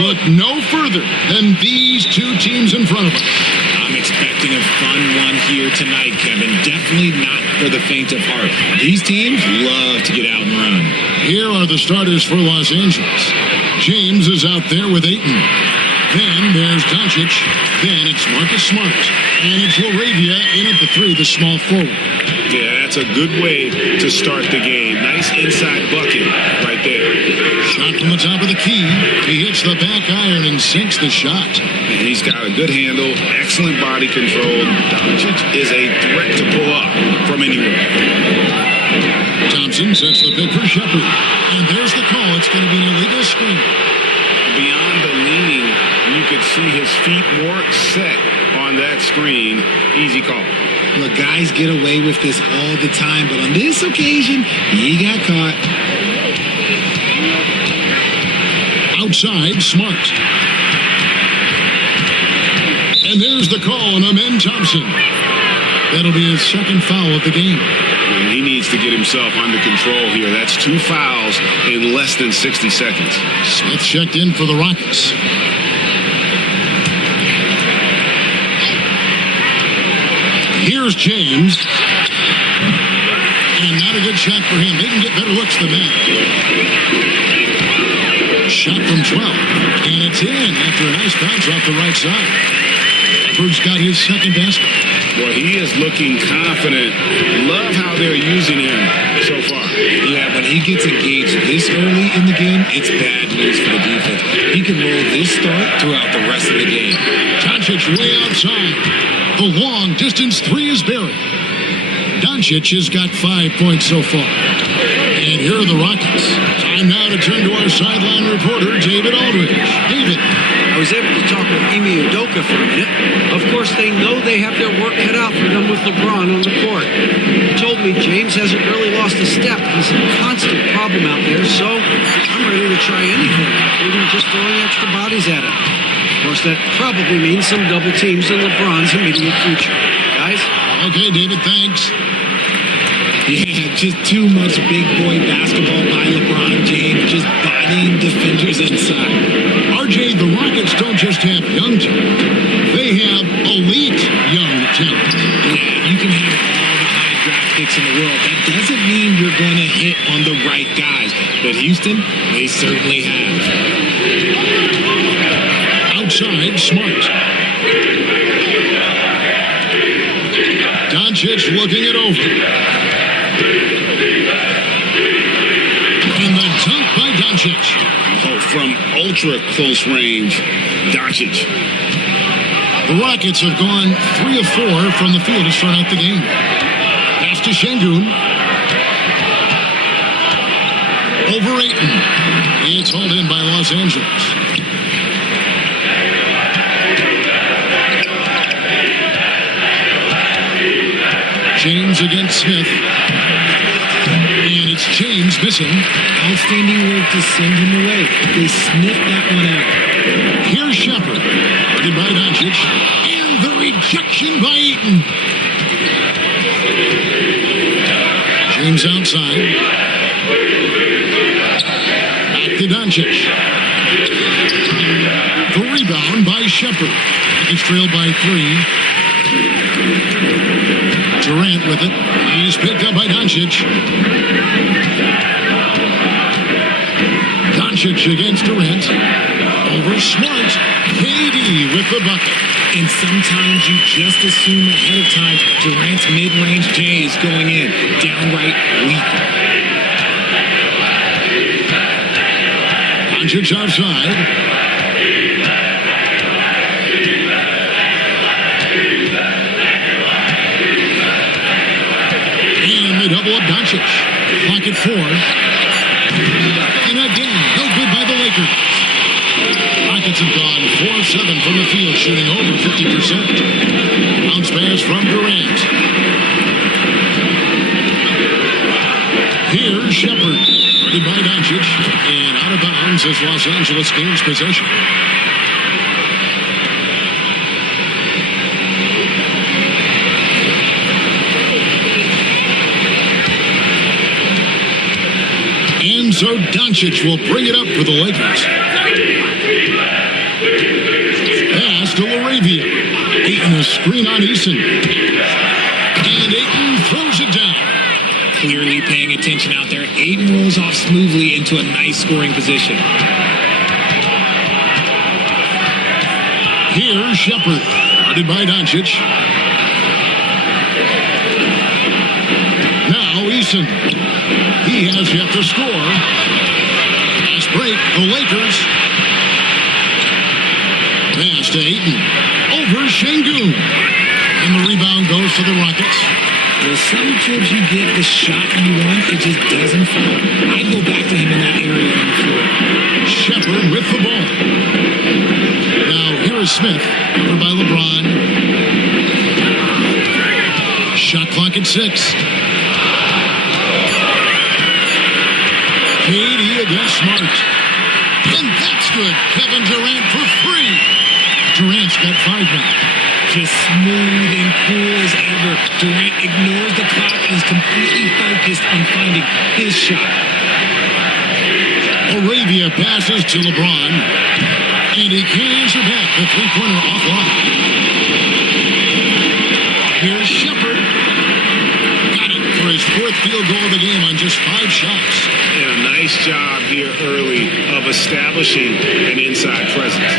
look no further than these two teams in front of us. I'm expecting a fun one here tonight, Kevin. Definitely not for the faint of heart. These teams love to get out and run. Here are the starters for Los Angeles. James is out there with Ayton. Then there's Doncic. Then it's Marcus Smart. And it's LaRavia in at the 3, the small forward. Yeah, that's a good way to start the game. Nice inside bucket right there. Shot from the top of the key. He hits the back iron and sinks the shot. And he's got a good handle, excellent body control. Doncic is a threat to pull up from anywhere. Thompson sets the pick for Shepard. And there's the call. It's going to be an illegal screen. Beyond the leaning, you could see his feet more set on that screen. Easy call. Look, guys get away with this all the time, but on this occasion, he got caught. Outside, Smart. And there's the call on Amen Thompson. That'll be his second foul of the game. And he needs to get himself under control here. That's 2 fouls in less than 60 seconds. Smith checked in for the Rockets. Here's James. And not a good shot for him. They can get better looks than that. Shot from 12. And it's in after a nice bounce off the right side. Bird's got his second basket. Boy, he is looking confident. Love how they're using him so far. Yeah, when he gets engaged this early in the game, it's bad news for the defense. He can roll this start throughout the rest of the game. Doncic way outside. The long distance 3 is buried. Doncic has got 5 points so far. And here are the Rockets. Time now to turn to our sideline reporter, David Aldridge. David. I was able to talk with Ime Udoka for a minute. Of course, they know they have their work cut out for them with LeBron on the court. He told me James hasn't really lost a step. He's a constant problem out there, so I'm ready to try anything, including just throwing extra bodies at him. Of course, that probably means some double teams in LeBron's immediate future. Guys? Okay, David, thanks. Yeah, just too much big boy basketball by LeBron James, just bodying defenders inside. RJ, the Rockets don't just have young talent. They have elite young talent. Yeah, you can have all the high draft picks in the world. That doesn't mean you're going to hit on the right guys. But Houston, they certainly have. Outside, Smart. Doncic looking it over. And the dunk by Doncic. Oh, from ultra close range, Doncic. The Rockets have gone 3 of 4 from the field to start out the game. Pass to Şengün. Over Ayton. It's hauled in by Los Angeles. James against Smith. And it's James missing. Outstanding work to send him away. They sniffed that one out. Here's Shepard. Guarded by Doncic. And the rejection by Ayton. James outside. Back to Doncic. The rebound by Shepard. It's trailed by 3. Durant with it. He's picked up by Doncic. Doncic against Durant. Over Smart. KD with the bucket. And sometimes you just assume ahead of time Durant's mid-range J is going in. Downright lethal. Doncic outside. Double up Doncic. Clock at 4. And again, no good by the Lakers. Rockets have gone 4 of 7 from the field, shooting over 50%. Bounce pass from Durant. Here's Shepard. Guarded by Doncic. And out of bounds as Los Angeles gains possession. So Doncic will bring it up for the Lakers. to Laravia. Ayton a screen on Eason. And Ayton throws it down. Clearly paying attention out there. Ayton rolls off smoothly into a nice scoring position. Here's Shepard. Guarded by Doncic. Now Eason. He has yet to score. Fast break. The Lakers. Pass to Ayton. Over Şengün. And the rebound goes to the Rockets. Well, sometimes you get the shot you want, it just doesn't fall. I'd go back to him in that area on the floor. Shepard with the ball. Now here is Smith. Covered by LeBron. Shot clock at 6. KD against Smart. And that's good. Kevin Durant for 3. Durant's got 5 now. Just smooth and cool as ever. Durant ignores the clock and is completely focused on finding his shot. Laravia passes to LeBron. And he cans her back. The three-pointer offline. Here's Shepard. Got it for his 4th field goal of the game on just 5 shots. And a nice job here early of establishing an inside presence.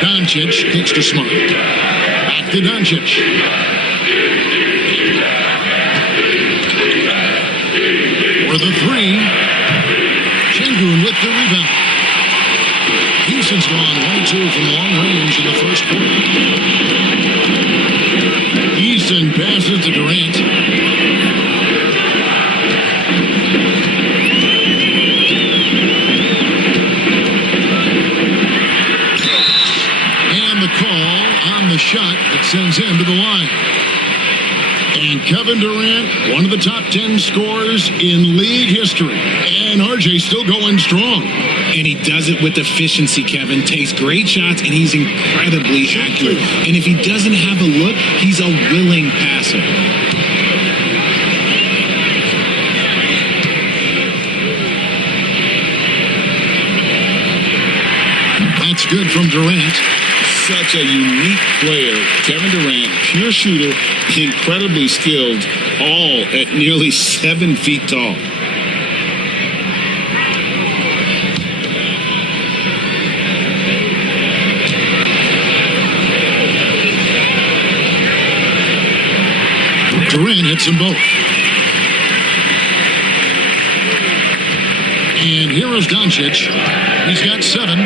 Doncic kicks to Smart. Back to Doncic. For the 3. Şengün with the rebound. Houston's gone 1-2 from long range in the first quarter. Eason passes to Durant. And the call on the shot that sends him to the line. And Kevin Durant, one of the top 10 scorers in league history. And RJ still going strong. And he does it with efficiency, Kevin. Takes great shots, and he's incredibly accurate. And if he doesn't have a look, he's a willing passer. That's good from Durant. Such a unique player. Kevin Durant, pure shooter, incredibly skilled, all at nearly 7 feet tall. Durant hits them both. And here is Doncic. He's got 7.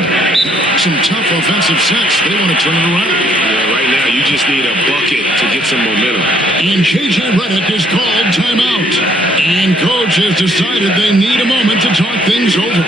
Some tough offensive sets. They want to turn it around. Yeah, right now you just need a bucket to get some momentum. And J.J. Redick is called timeout. And coach has decided they need a moment to talk things over.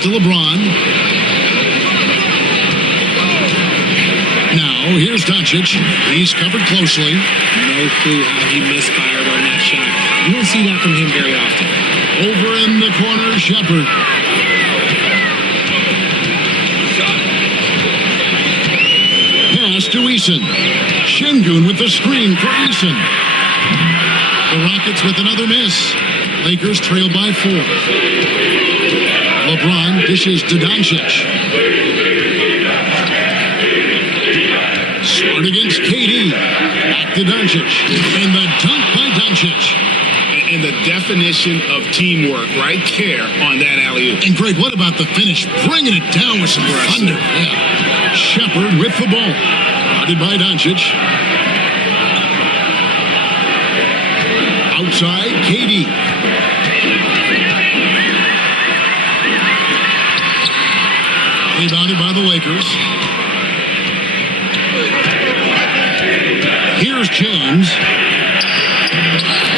Back to LeBron. Now, here's Doncic. He's covered closely. No clue how he misfired on that shot. You don't see that from him very often. Over in the corner, Shepard. Pass to Eason. Şengün with the screen for Eason. The Rockets with another miss. Lakers trail by 4. LeBron dishes to Doncic. Smart against KD. Back to Doncic. And the dunk by Doncic. And the definition of teamwork right there on that alley-oop. And Greg, what about the finish? Bringing it down with some thunder. Yeah. Shepard with the ball. Guarded by Doncic. Outside, KD. Rebounded by the Lakers. Here's James.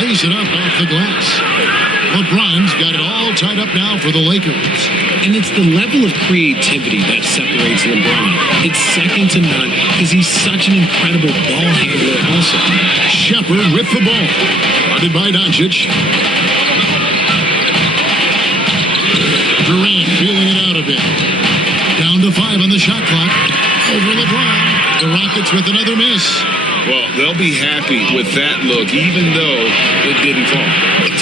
Lays it up off the glass. LeBron's got it all tied up now for the Lakers. And it's the level of creativity that separates LeBron. It's second to none because he's such an incredible ball handler also. Shepard with the ball. Guarded by Doncic. Durant feeling it out a bit. Down to 5 on the shot clock. Over LeBron. The Rockets with another miss. Well, they'll be happy with that look, even though it didn't fall.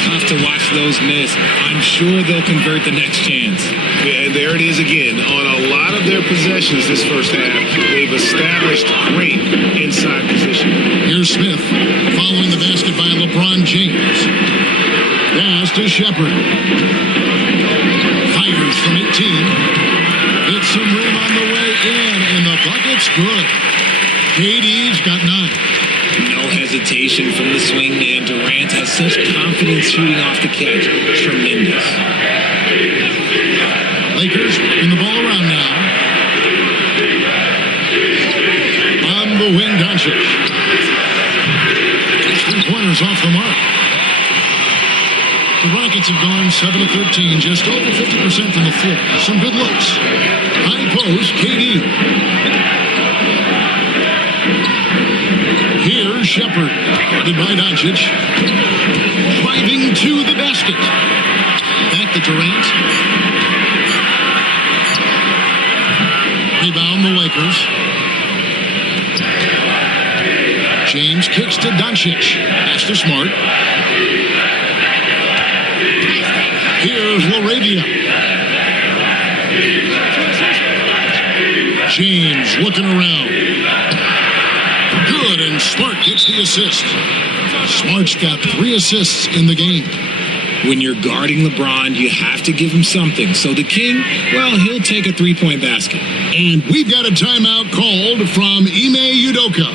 Tough to watch those miss. I'm sure they'll convert the next chance. And there it is again. On a lot of their possessions this first half, they've established great inside position. Here's Smith following the basket by LeBron James. Pass to Shepard. Fires from 18. Gets some room on the way in, and the bucket's good. KD's got 9. No hesitation from the swing man. Durant has such confidence shooting off the catch. Tremendous. Lakers in the ball around now. On the wing, Doncic. 3-pointers off the mark. The Rockets have gone 7 of 13, just over 50% from the floor. Some good looks. High post, KD. Here's Shepard, guarded by Doncic. Driving to the basket. Back to Durant. Rebound the Lakers. James kicks to Doncic. Pass to Smart. Here's LaRavia. James looking around. Good, and Smart gets the assist. Smart's got 3 assists in the game. When you're guarding LeBron, you have to give him something. So the King, well, he'll take a 3-point basket. And we've got a timeout called from Ime Udoka.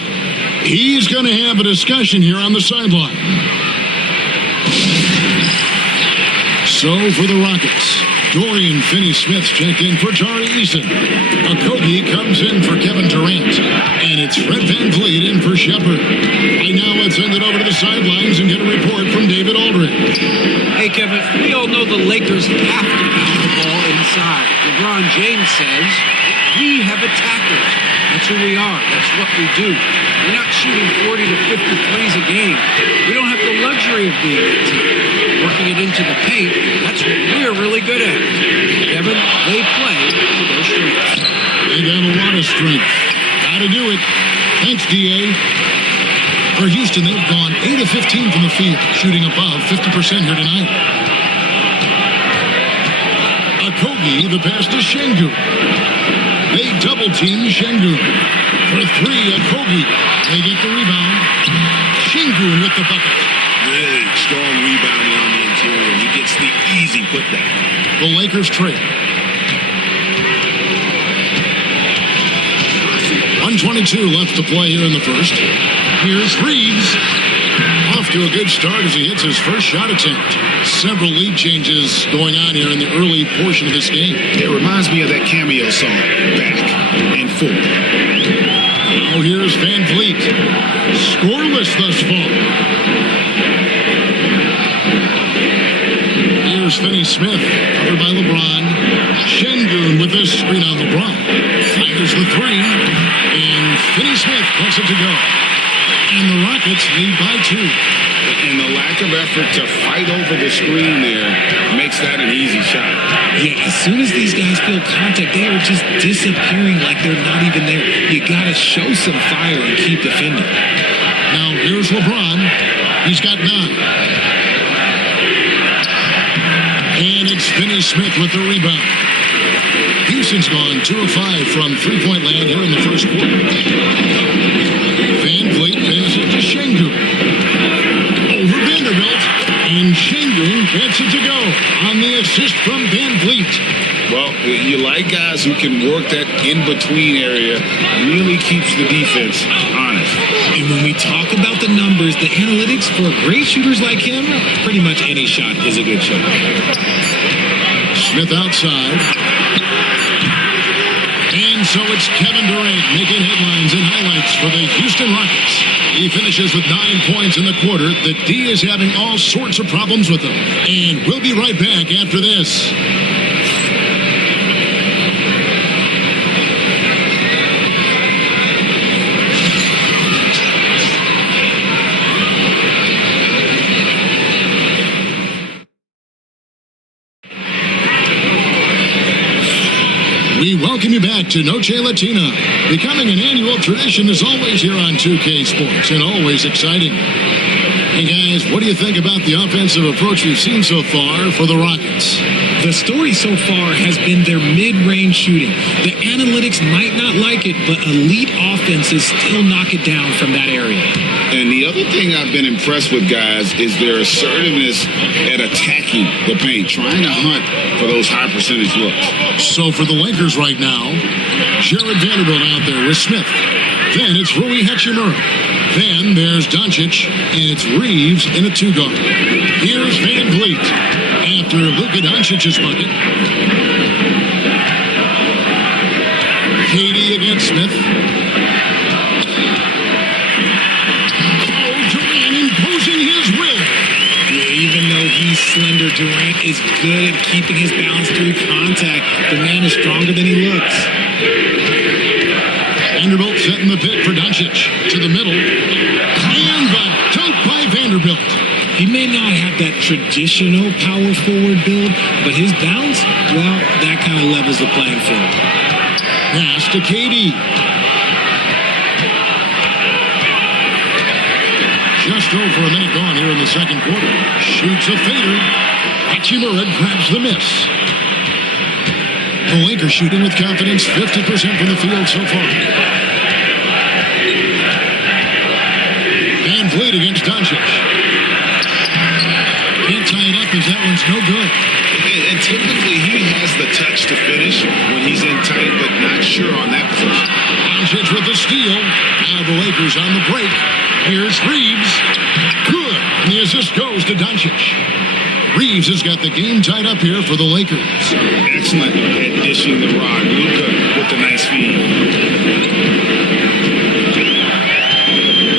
He's going to have a discussion here on the sideline. So for the Rockets, Dorian Finney-Smith checked in for Tari Eason. Okogie comes in for Kevin Durant. And it's Fred VanVleet in for Shepard. Right now, let's send it over to the sidelines and get a report from David Aldridge. Hey, Kevin, we all know the Lakers have to pound the ball inside. LeBron James says, we have attackers. That's who we are. That's what we do. We're not shooting 40 to 50 threes a game. We don't have the luxury of being that team. Working it into the paint, that's what we're really good at. Kevin, they play to their strengths. They got a lot of strength. Got to do it. Thanks, D.A. For Houston, they've gone 8 of 15 from the field, shooting above 50% here tonight. Okogie, the pass to Şengün. They double-team Şengün. For 3, Okogie. They get the rebound. Şengün with the bucket. Really strong rebounding on the interior. He gets the easy putback. The Lakers trail. 1:22 left to play here in the first. Here's Reeves. Off to a good start as he hits his first shot attempt. Several lead changes going on here in the early portion of this game. It reminds me of that cameo song, Back and Forth. Now here's VanVleet. Scoreless thus far. Here's Finney-Smith, covered by LeBron. Şengün with this screen on LeBron. Fires the three, and Finney-Smith wants it to go. And the Rockets lead by 2. And the lack of effort to fight over the screen there makes that an easy shot. Yeah, as soon as these guys feel contact, they are just disappearing like they're not even there. You got to show some fire and keep defending. Now here's LeBron. He's got 9. And it's Finney-Smith with the rebound. Houston's gone 2 of 5 from three-point land here in the first quarter. Van Vliet passes to Şengün. Over Vanderbilt. And Şengün gets it to go on the assist from Van Vliet. Well, you like guys who can work that in-between area, really keeps the defense honest. And when we talk about the numbers, the analytics for great shooters like him, pretty much any shot is a good shot. Smith outside. And so it's Kevin Durant making headlines and highlights for the Houston Rockets. He finishes with 9 points in the quarter. The D is having all sorts of problems with him. And we'll be right back after this. We welcome you back to Noche Latina. Becoming an annual tradition is always here on 2K Sports and always exciting. Hey guys, what do you think about the offensive approach we've seen so far for the Rockets? The story so far has been their mid-range shooting. The analytics might not like it, but elite offenses still knock it down from that area. And the other thing I've been impressed with, guys, is their assertiveness at attacking the paint, trying to hunt for those high percentage looks. So for the Lakers right now, Jared Vanderbilt out there with Smith. Then it's Rui Hachimura. Then there's Doncic, and it's Reeves in a 2-guard. Here's Van Vliet after Luka Doncic's bucket. Katie against Smith. Oh, Durant imposing his will. Yeah, even though he's slender, Durant is good at keeping his balance through contact. The man is stronger than he looks. Vanderbilt setting the pick for Doncic to the middle. And the dunk by Vanderbilt. He may not have that traditional power forward build, but his bounce, well, that kind of levels the playing field. Pass to KD. Just over a minute gone here in the second quarter. Shoots a fader. Hachimura grabs the miss. The Lakers shooting with confidence, 50% from the field so far. Van Vliet against Doncic. Can't tie it up as that one's no good. And typically he has the touch to finish when he's in tight, but not sure on that position. Doncic with the steal. Now the Lakers on the break. Here's Reeves. Good. And the assist goes to Doncic. Reeves has got the game tied up here for the Lakers. Excellent at dishing the rod. Luka with the nice feed.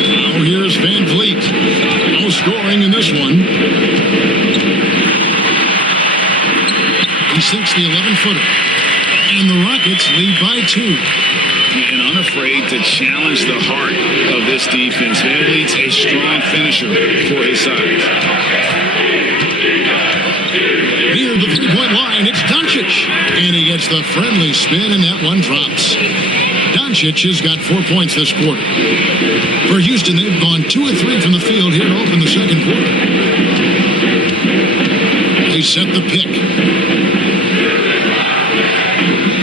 Now here's Van Vliet. No scoring in this one. He sinks the 11-footer. And the Rockets lead by 2. And unafraid to challenge the heart of this defense. Van Vliet's a strong finisher for his size. Near the three-point line, it's Doncic. And he gets the friendly spin, and that one drops. Doncic has got 4 points this quarter. For Houston, they've gone 2 of 3 from the field here to open the second quarter. They set the pick.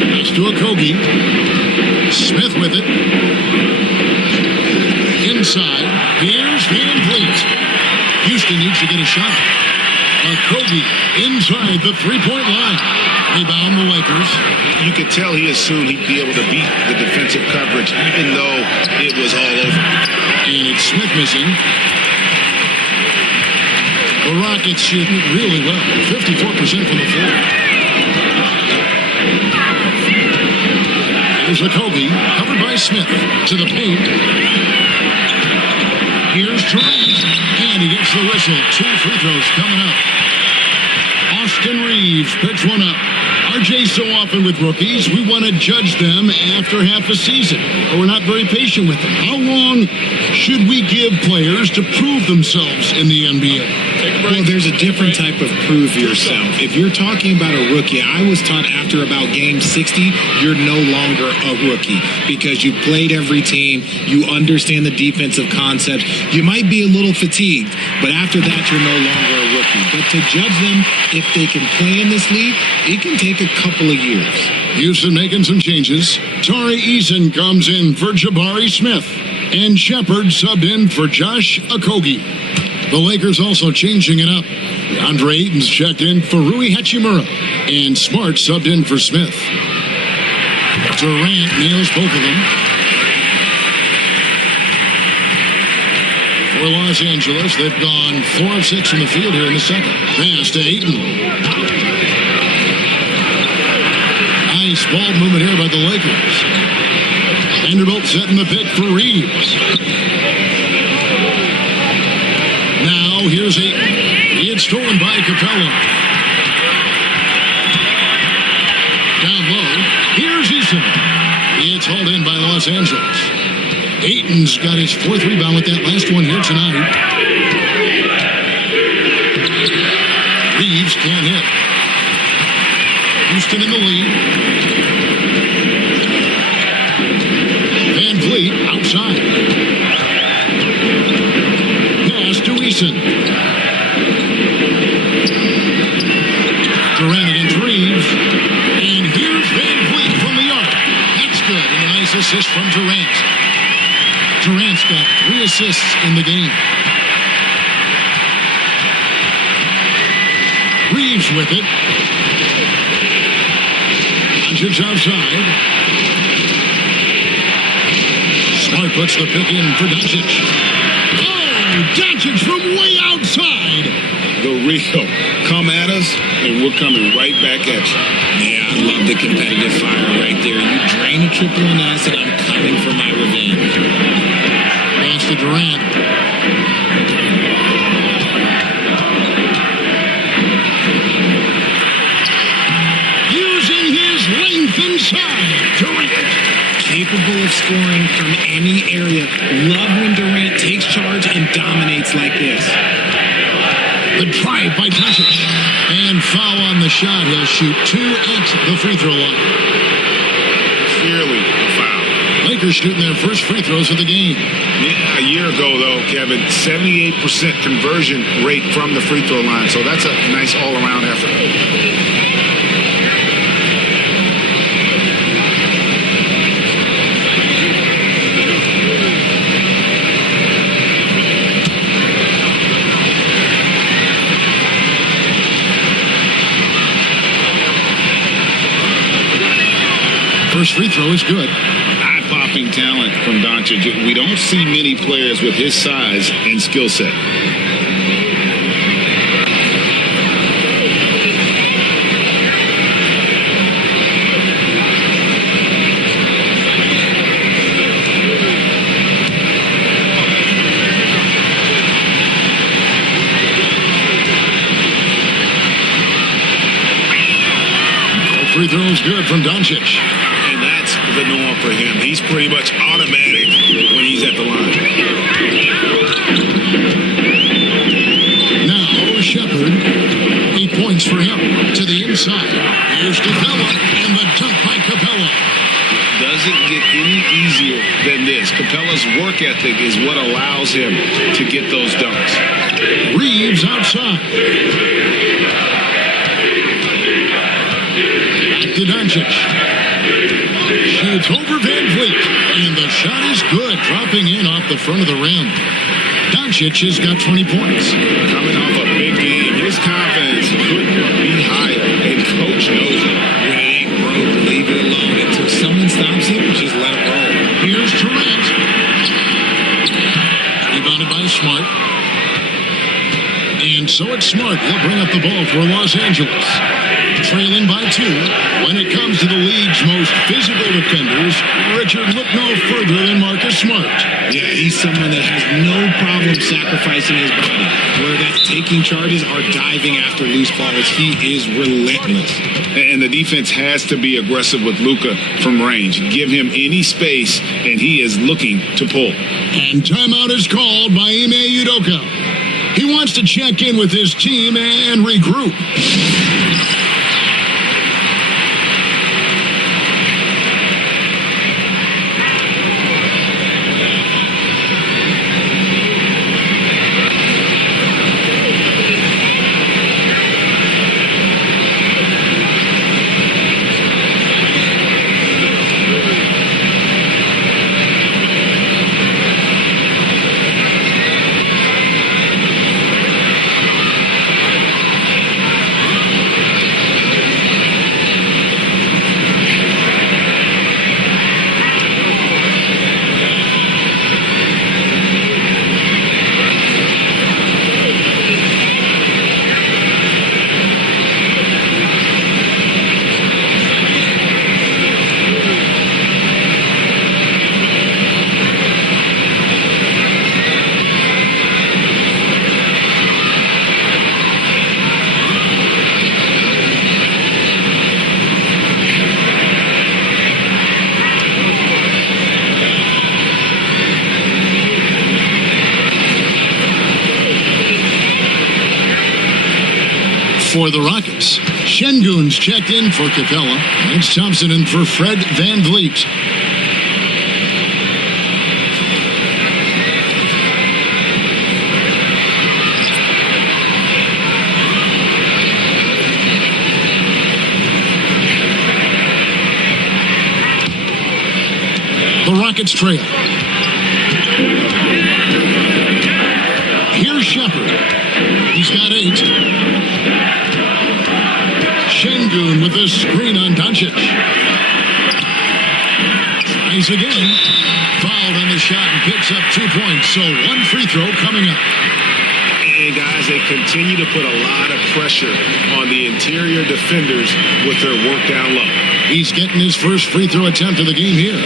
Pass to Okogie. Smith with it. Inside. Here's Van Vliet. Houston needs to get a shot. Okogie inside the three-point line. Rebound the Lakers. You could tell he assumed he'd be able to beat the defensive coverage, even though it was all over. And it's Smith missing. The Rockets shooting really well. 54% from the floor. Here's Okogie, covered by Smith, to the paint. Here's Durant, and he gets the whistle. 2 free throws coming up. Austin Reeves picks one up. RJ, so often with rookies, we want to judge them after half a season, or we're not very patient with them. How long should we give players to prove themselves in the NBA? Well, there's a different type of prove yourself. If you're talking about a rookie, I was taught after about game 60, you're no longer a rookie because you've played every team, you understand the defensive concepts. You might be a little fatigued, but after that, you're no longer a rookie. But to judge them if they can play in this league, it can take a couple of years. Houston making some changes. Tari Eason comes in for Jabari Smith, and Shepard subbed in for Josh Okogie. The Lakers also changing it up. Andre Ayton's checked in for Rui Hachimura, and Smart subbed in for Smith. Durant nails both of them. For Los Angeles, they've gone 4 of 6 from the field here in the second. Pass to Ayton. Nice ball movement here by the Lakers. Vanderbilt setting the pick for Reeves. Now here's Ayton. It's stolen by Capella. Down low. Here's Eason. It's hauled in by Los Angeles. Ayton's got his 4th rebound with that last one here tonight. Reeves can't hit. Houston in the lead. Van Vliet outside. Pass to Eason. Durant against Reeves. And here's Van Vliet from the arc. That's good. And a nice assist from Durant. Durant's got 3 assists in the game. Reeves with it. Doncic outside. Smart puts the pick in for Doncic. Oh, Doncic from way outside. The real. Come at us, and we're coming right back at you. Yeah, I love the competitive fire right there. You drain a triple on us, and I'm coming for my revenge. Pass to Durant. Using his length inside. Durant. Capable of scoring from any area. Love when Durant takes charge and dominates like this. The drive by Doncic. And foul on the shot. He'll shoot 2 at the free throw line. Clearly a foul. Lakers shooting their first free throws of the game. Yeah, a year ago, though, Kevin, 78% conversion rate from the free throw line. So that's a nice all-around effort. First free throw is good. Eye-popping talent from Doncic. We don't see many players with his size and skill set. Free throw is good from Doncic. And that's the norm for him. He's pretty much automatic when he's at the line. Now Shepard. 8 points for him. To the inside. Here's Capella. And the dunk by Capella. Doesn't get any easier than this. Capella's work ethic is what allows him to get those dunks. Reeves outside. To Doncic. Shoots over Van Vliet. And the shot is good. Dropping in off the front of the rim. Doncic has got 20 points. Coming off a big game. His confidence couldn't be higher. And coach knows it. When it ain't broke, leave it alone. Until someone stops it, just let it roll. Here's Durant. Rebounded by Smart. And so it's Smart. He'll bring up the ball for Los Angeles. Trailing by 2. When it comes to the league's most physical defenders, Richard, look no further than Marcus Smart. Yeah, He's someone that has no problem sacrificing his body. Whether that's taking charges or diving after loose balls, he is relentless. And the defense has to be aggressive with Luka from range. Give him any space, and he is looking to pull. And timeout is called by Ime Udoka. He wants to check in with his team and regroup. For the Rockets, Şengün's checked in for Capella. It's Thompson in for Fred VanVleet. The Rockets trail. Here's Shepard. He's got 8. Şengün with a screen on Doncic. Tries again. Fouled on the shot and picks up 2 points. So 1 free throw coming up. And guys, they continue to put a lot of pressure on the interior defenders with their work down low. He's getting his first free throw attempt of the game here.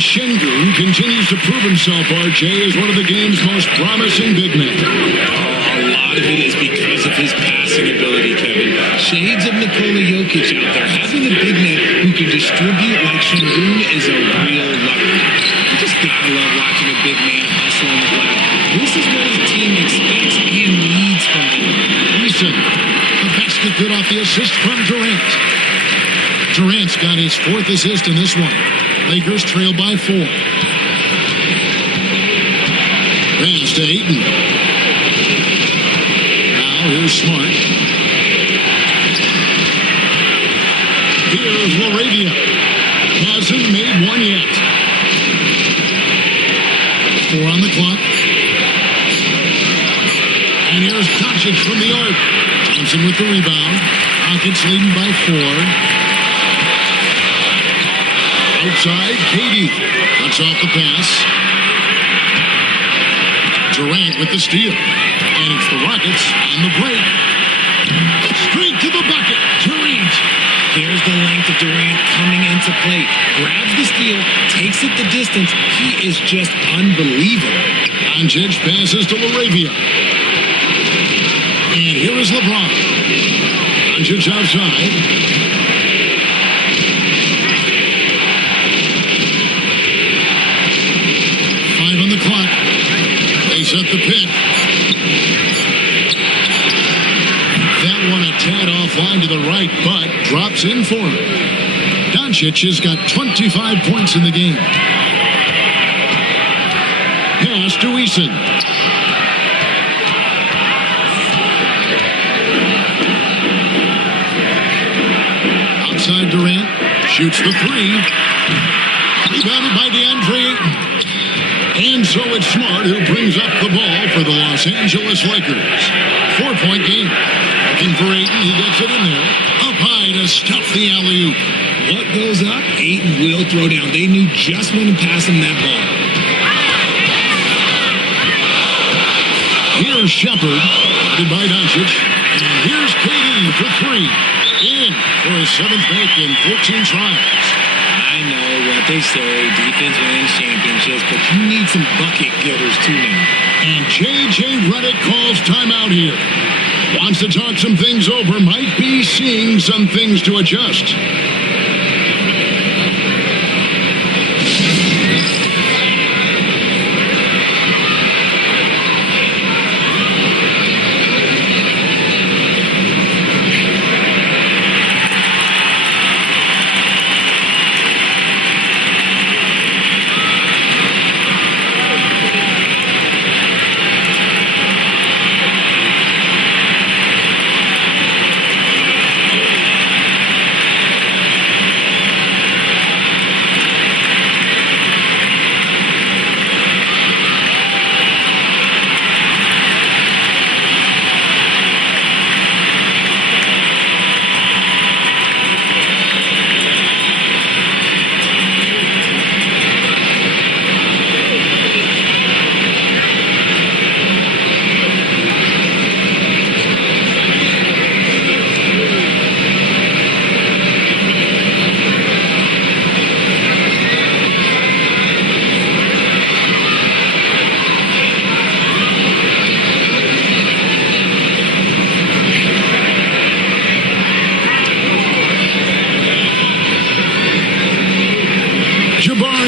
Şengün continues to prove himself, RJ, as one of the game's most promising big men. A lot of it is because of his passing ability, Kevin. Shades of Nikola Jokic out there. Having a big man who can distribute like Şengün is a real luxury. You just gotta love watching a big man hustle on the glass. This is what his team expects and needs from him. Reason, the basket good off the assist from Durant. Durant's got his 4th assist in this one. Lakers trail by 4. Pass to Ayton. Now here's Smart. Here's Laravia. Hasn't made one yet. 4 on the clock. And here's Doncic from the arc. Thompson with the rebound. Rockets leading by 4. Outside, Katie cuts off the pass. Durant with the steal. And it's the Rockets on the break. Straight to the bucket. Durant. There's the length of Durant coming into play. Grabs the steal, takes it the distance. He is just unbelievable. Doncic passes to Laravia. And here is LeBron. Doncic outside. Clock. They set the pick. That one a tad offline to the right, but drops in for him. Doncic has got 25 points in the game. Pass to Eason. Outside Durant. Shoots the 3. Rebounded by DeAndre Ayton. And so it's Smart who brings up the ball for the Los Angeles Lakers. 4-point game. Looking for Ayton. He gets it in there. Up high to stuff the alley-oop. What goes up, Ayton will throw down. They knew just when to pass him that ball. Here's Shepard. Goodbye, Doncic. And here's KD for three. In for his 7th make in 14 tries. I know what they say, defense wins championships, but you need some bucket getters too now. And J.J. Redick calls timeout here. Wants to talk some things over, might be seeing some things to adjust.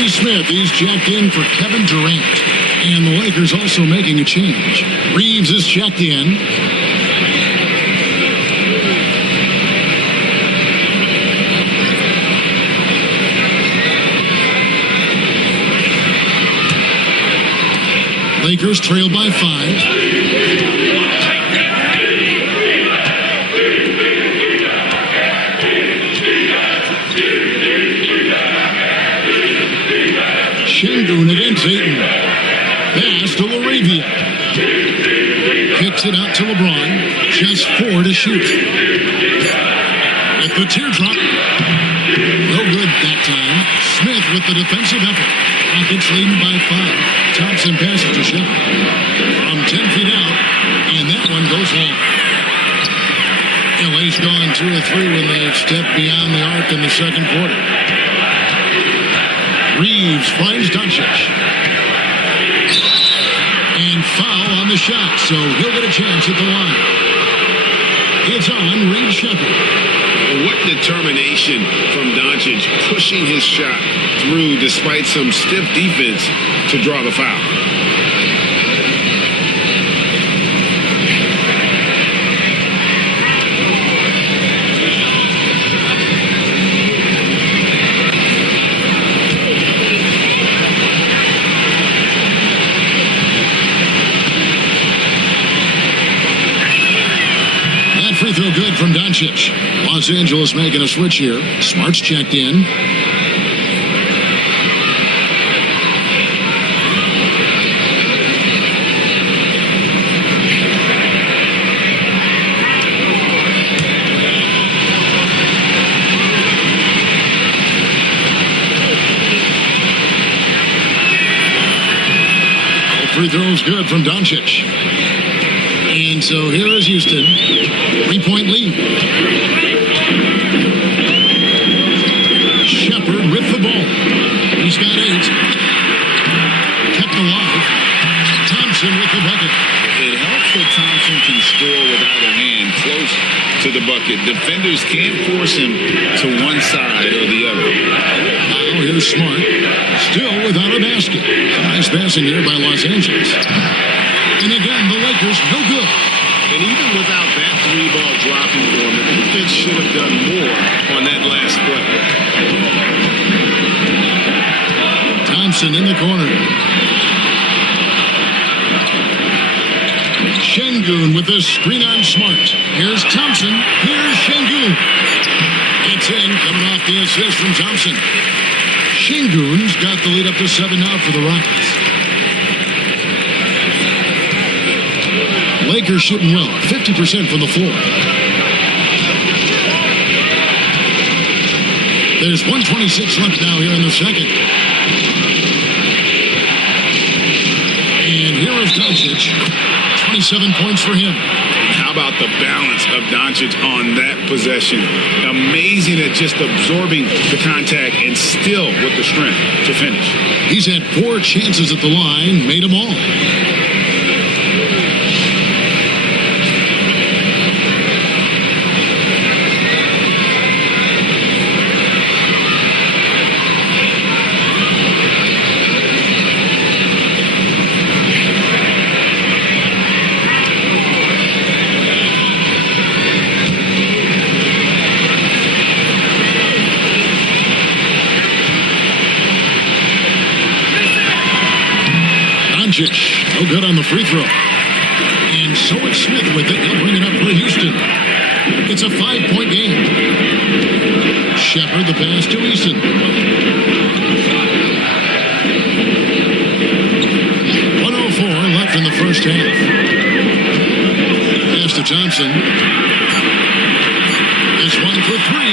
Smith, he's checked in for Kevin Durant. And the Lakers also making a change. Reeves is checked in. Lakers trail by 5. Şengün against Ayton. Pass to Laravia. Kicks it out to LeBron. Just 4 to shoot. At the teardrop. No good that time. Smith with the defensive effort. Rockets leading by 5. Thompson passes to Shepard. From 10 feet out. And that one goes long. LA's gone 2 or 3 when they've stepped beyond the arc in the second quarter. Reeves finds Doncic. And foul on the shot, so he'll get a chance at the line. It's on Reed Shepard. What determination from Doncic pushing his shot through despite some stiff defense to draw the foul. Free throw good from Doncic. Los Angeles making a switch here. Smart's checked in. Free throw's good from Doncic. And so here is Houston. 3-point lead. Shepard with the ball. He's got 8. Kept alive. Thompson with the bucket. It helps that Thompson can score with either hand close to the bucket. Defenders can't force him to one side or the other. Now here's Smart. Still without a basket. Nice passing here by Los Angeles. And again, the Lakers no good. And even without that 3-ball dropping for him, the defense should have done more on that last play. Thompson in the corner. Şengün with a screen on Smart. Here's Thompson. Here's Şengün. It's in, coming off the assist from Thompson. Şengün's got the lead up to 7 now for the Rockets. Lakers shooting well, 50% from the floor. There's 1:26 left now here in the second. And here is Doncic. 27 points for him. How about the balance of Doncic on that possession? Amazing at just absorbing the contact and still with the strength to finish. He's had 4 chances at the line, made them all. No good on the free throw. And so it's Smith with it. He'll bring it up for Houston. It's a 5-point game. Shepard the pass to Easton. 1:04 left in the first half. Pass to Thompson. This one for 3.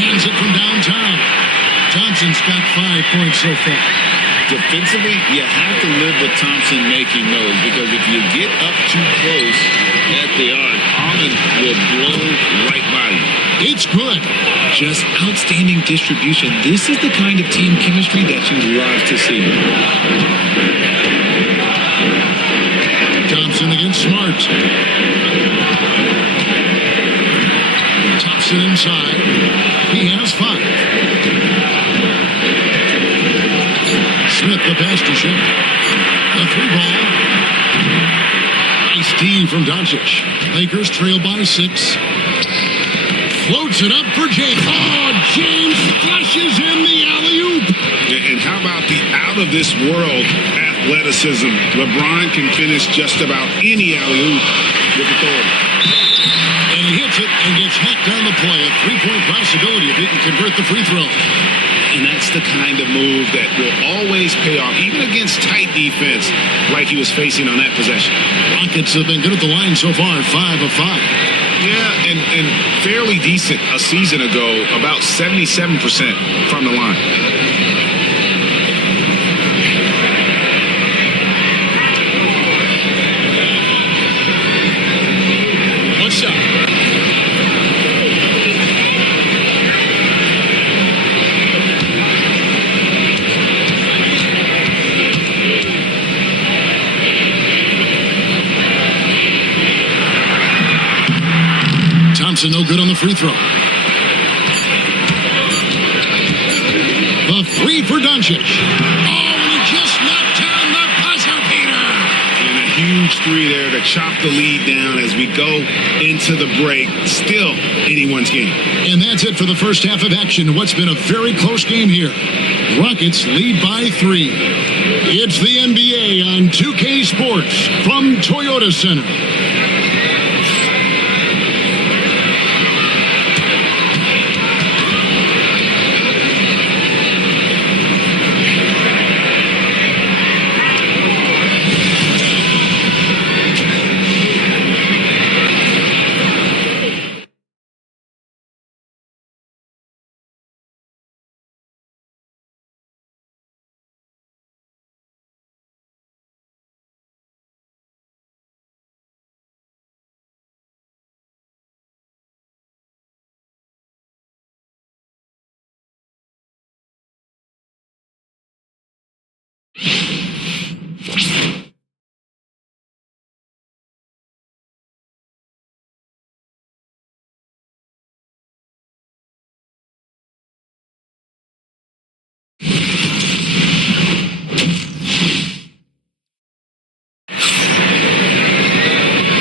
Hands it from downtown. Thompson's got 5 points so far. Defensively, you have to live with Thompson making those, because if you get up too close at the arc, Allen will blow right by you. It's good. Just outstanding distribution. This is the kind of team chemistry that you love to see. Thompson against Smart. Thompson inside. He has 5. Smith the pass to Shepard. A 3-ball. Nice D from Doncic. Lakers trail by 6. Floats it up for James. Oh, James flushes in the alley-oop. And how about the out-of-this-world athleticism? LeBron can finish just about any alley-oop with authority. And he hits it and gets hacked on the play. A 3-point possibility if he can convert the free throw. And that's the kind of move that will always pay off, even against tight defense like he was facing on that possession. Rockets have been good at the line so far, 5 of 5. Yeah, and fairly decent a season ago, about 77% from the line. One shot. Thompson no good on the free throw. The 3 for Doncic. Oh, and he just knocked down the buzzer beater. And a huge 3 there to chop the lead down as we go into the break. Still anyone's game. And that's it for the first half of action. What's been a very close game here. Rockets lead by 3. It's the NBA on 2K Sports from Toyota Center.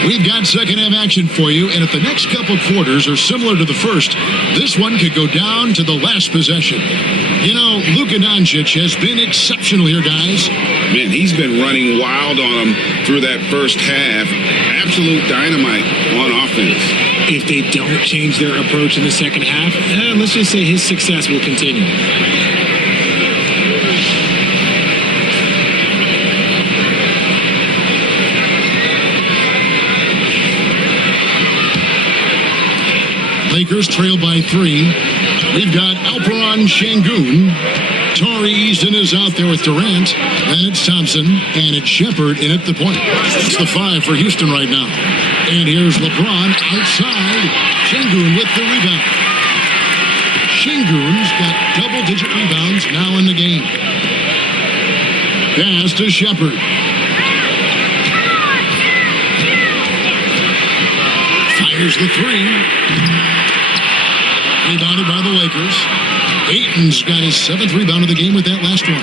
We've got second half action for you, and if the next couple quarters are similar to the first, this one could go down to the last possession. You know, Luka Doncic has been exceptional here, guys. Man, he's been running wild on them through that first half. Absolute dynamite on offense. If they don't change their approach in the second half, let's just say his success will continue. Lakers trail by 3. We've got Alperon Şengün. Tari Easton is out there with Durant. Then it's Thompson, and it's Shepherd in at the point. It's the 5 for Houston right now. And here's LeBron outside. Şengün with the rebound. Şengün's got double-digit rebounds now in the game. Pass to Shepherd. Fires the 3. Rebounded by the Lakers. Ayton's got his 7th rebound of the game with that last one.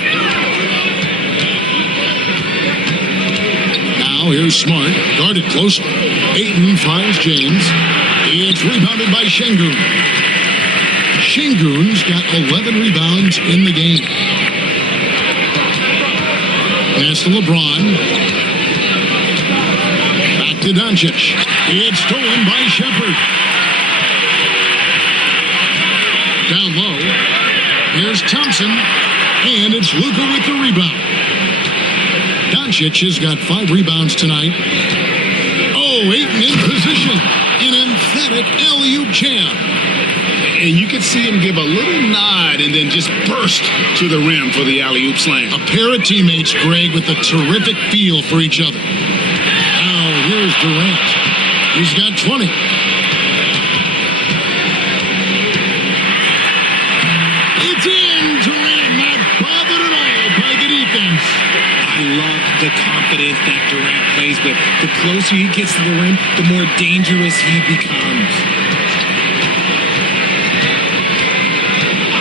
Now here's Smart. Guarded closely. Ayton finds James. It's rebounded by Şengün. Şengün's got 11 rebounds in the game. Pass to LeBron. Back to Doncic. It's stolen by Shepherd. Down low. Here's Thompson. And it's Luka with the rebound. Doncic has got 5 rebounds tonight. Oh, Ayton in position. An emphatic alley-oop jam. And you could see him give a little nod and then just burst to the rim for the alley-oop slam. A pair of teammates, Greg, with a terrific feel for each other. Now, here's Durant. He's got 20. It's in! Durant not bothered at all by the defense. I love the confidence that Durant plays with. The closer he gets to the rim, the more dangerous he becomes.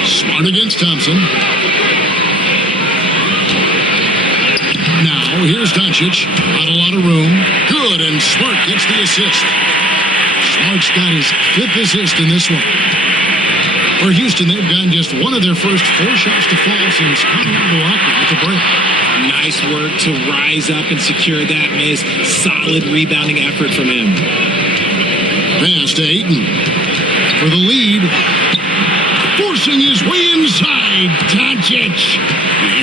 Smart against Thompson. Now, here's Doncic. Not a lot of room. Good, and Smart gets the assist. Smart's got his 5th assist in this one. For Houston, they've gotten just one of their first 4 shots to fall since coming out of Milwaukee at the break. Nice work to rise up and secure that miss. Solid rebounding effort from him. Pass to Ayton for the lead. Forcing his way inside, Doncic.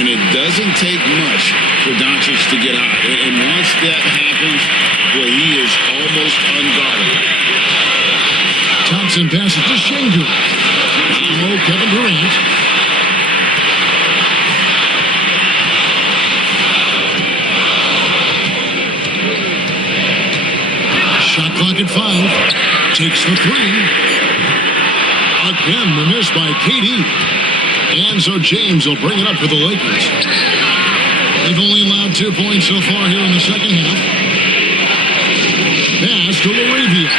And it doesn't take much for Doncic to get hot. And once that happens, well, he is almost unguardable. Thompson passes to Şengün. Now Kevin Durant. Shot clock at 5. Takes the 3. Again, the miss by KD. And so James will bring it up for the Lakers. They've only allowed 2 points so far here in the second half. Pass to Laravia.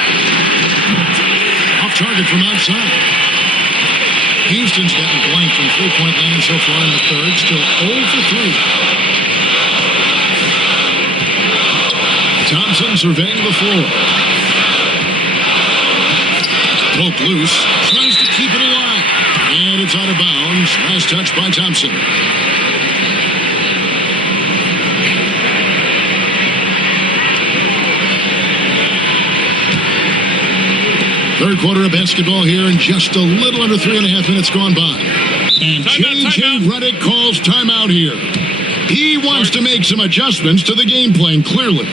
Off target from outside. Houston's gotten blank from 3-point land so far in the third. Still 0 for 3. Thompson surveying the floor. Poke loose. Tries to keep it alive. And it's out of bounds. Last touch by Thompson. Third quarter of basketball here, and just a little under 3.5 minutes gone by. And J.J. Redick calls timeout here. He wants to make some adjustments to the game plan, clearly.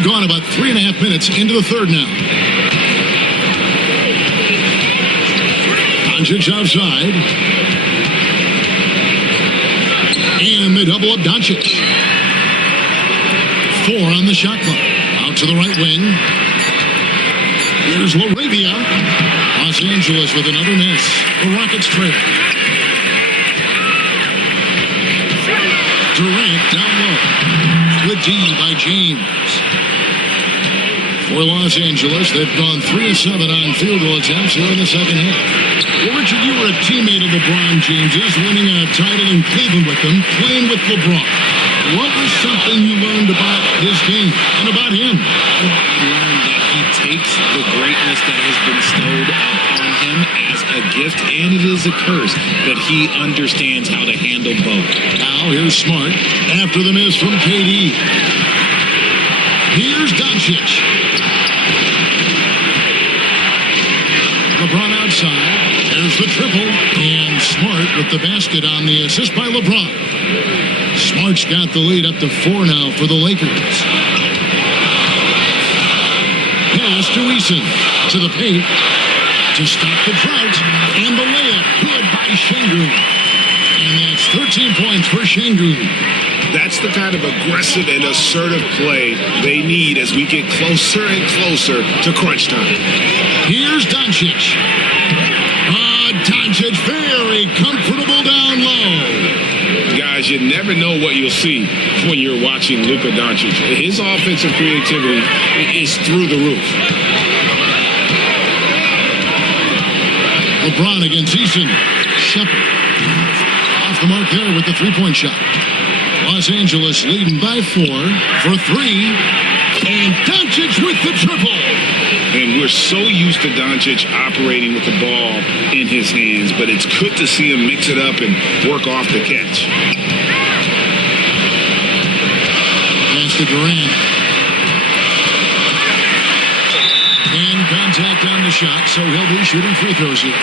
We've gone about 3.5 minutes into the third now. Doncic outside. And they double up Doncic. 4 on the shot clock. Out to the right wing. Here's Laravia. Los Angeles with another miss. The Rockets trail. Durant down low. Good D by James. For Los Angeles, they've gone 3 of 7 on field goal attempts here in the second half. Well, Richard, you were a teammate of LeBron James's, winning a title in Cleveland with him, playing with LeBron. What was something you learned about his game and about him? I learned that he takes the greatness that has been bestowed upon him as a gift, and it is a curse, but he understands how to handle both. Now here's Smart after the miss from KD. Here's Doncic. LeBron outside. There's the triple. And Smart with the basket on the assist by LeBron. Smart's got the lead up to 4 now for the Lakers. Pass to Eason. To the paint. To stop the drought. And the layup. Good by Şengün. And that's 13 points for Şengün. That's the kind of aggressive and assertive play they need as we get closer and closer to crunch time. Here's Doncic. Doncic very comfortable down low. Guys, you never know what you'll see when you're watching Luka Doncic. His offensive creativity is through the roof. LeBron against Eason. Shepard. Off the mark there with the three-point shot. Los Angeles leading by 4 for 3. And Doncic with the triple. And we're so used to Doncic operating with the ball in his hands, but it's good to see him mix it up and work off the catch. Pass to Durant. And contact on the shot, so he'll be shooting free throws here.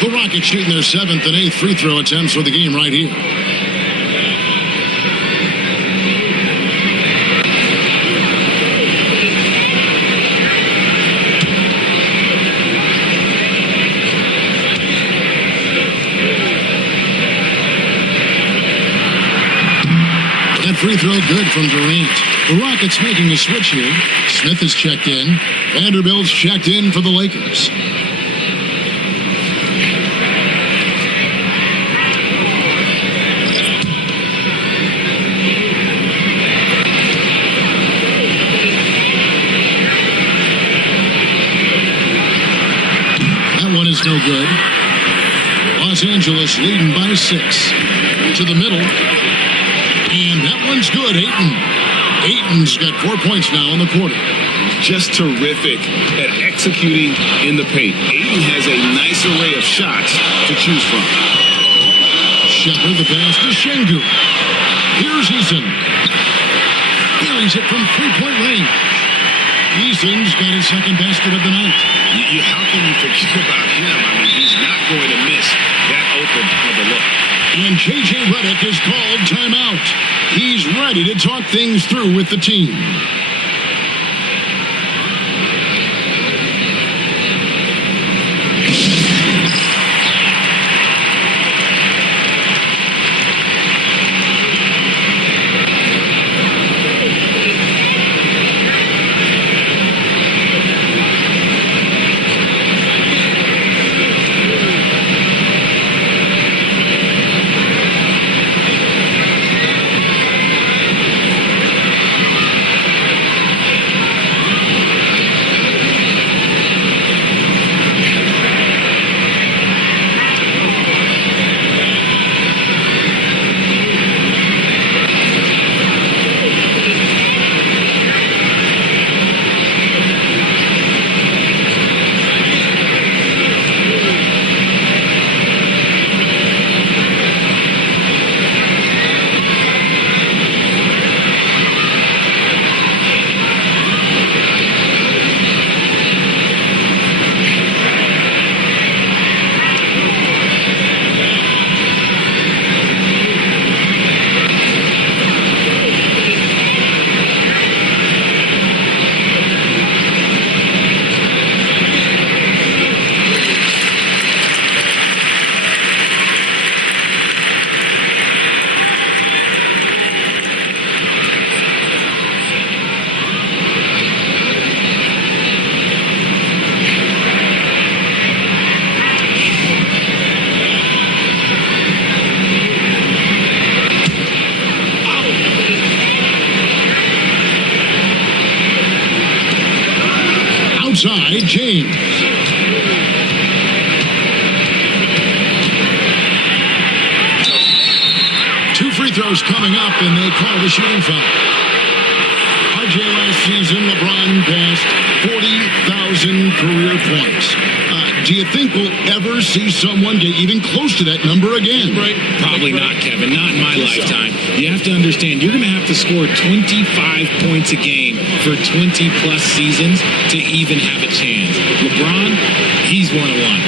The Rockets shooting their 7th and 8th free throw attempts for the game right here. Free throw good from Durant. The Rockets making a switch here. Smith is checked in. Vanderbilt's checked in for the Lakers. That one is no good. Los Angeles leading by 6. To the middle. And that one's good, Ayton. Ayton's got 4 points now in the quarter. Just terrific at executing in the paint. Ayton has a nice array of shots to choose from. Shepard, the pass to Şengün. Here's Eason. Buries it from 3-point range. Eason's got his second basket of the night. How can you forget about him? I mean, he's not going to miss that open of a look. And J.J. Redick is called timeout. He's ready to talk things through with the team. inside, James. Two free throws coming up, and they call the shooting foul. RJ last season, LeBron passed 40,000 career points. Do you think we'll ever see someone get even close to that number again? Probably not, Kevin. Not in my lifetime. You have to understand, you're going to have to score 25 points a game for 20-plus seasons to even have a chance. LeBron, he's one-on-one.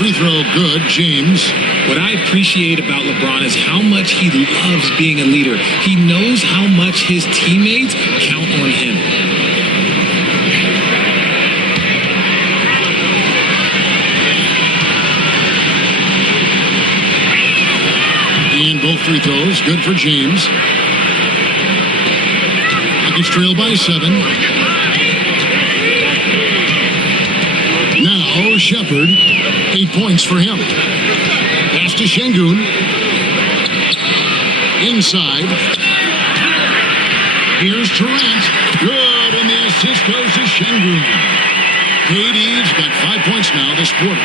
Free throw good, James. What I appreciate about LeBron is how much he loves being a leader. He knows how much his teammates count on him. And both free throws, good for James. Nuggets trail by 7. Now Shepard, 8 points for him. Pass to Şengün. Inside. Here's Durant. Good, and the assist goes to Şengün. KD's got 5 points now this quarter.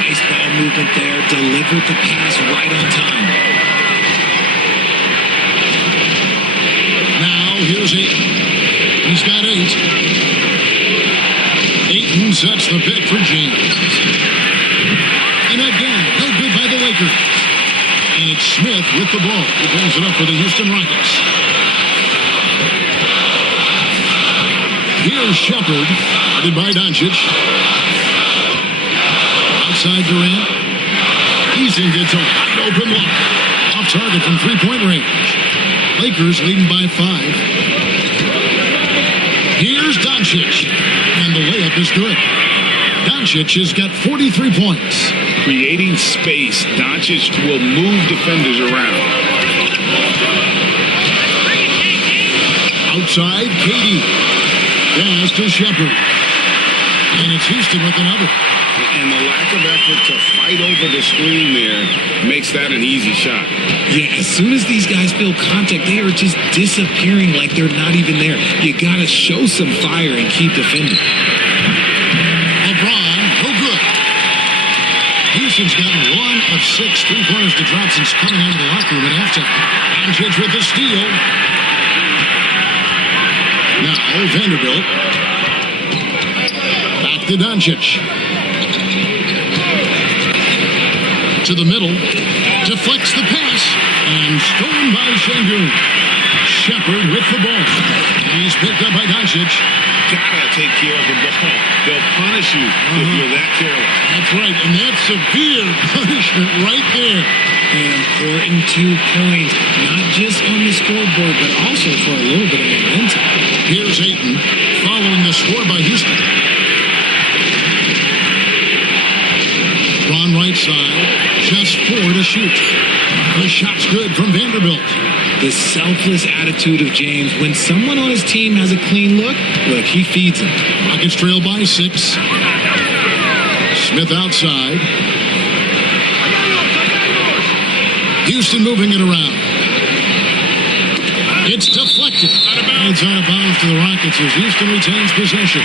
Nice ball movement there. Delivered the pass right on time. Now here's Ayton. He's got 8. Ayton sets the pick for James. And again, no good by the Lakers. And it's Smith with the ball. He brings it up for the Houston Rockets. Here's Shepard, guarded by Doncic. Outside Durant. Eason gets a wide open look. Off target from three-point range. Lakers leading by 5. Here's Doncic. And the layup is good. Doncic has got 43 points. Creating space, Doncic will move defenders around. Outside, KD. Pass to Shepard. And it's Houston with another. And the lack of effort to fight over the screen there makes that an easy shot. Yeah, as soon as these guys feel contact, they are just disappearing like they're not even there. You got to show some fire and keep defending. LeBron, no good. Houston's got 1 of 6 three-pointers to drop since coming out of the locker room at halftime. Doncic with the steal. Now Vanderbilt. Back to Doncic. To the middle. Deflects the pass. And stolen by Şengün. Shepard with the ball. He's picked up by Doncic. Gotta take care of the ball. They'll punish you if you're that careless. That's right, and that's severe punishment right there. An important 2 points, not just on the scoreboard, but also for a little bit of momentum. Here's Ayton following the score by Houston. Ron right side, just 4 to shoot. The shot's good from Vanderbilt. The selfless attitude of James. When someone on his team has a clean look, he feeds him. Rockets trail by 6. Smith outside. Houston moving it around. It's deflected. It's out of bounds to the Rockets as Houston retains possession.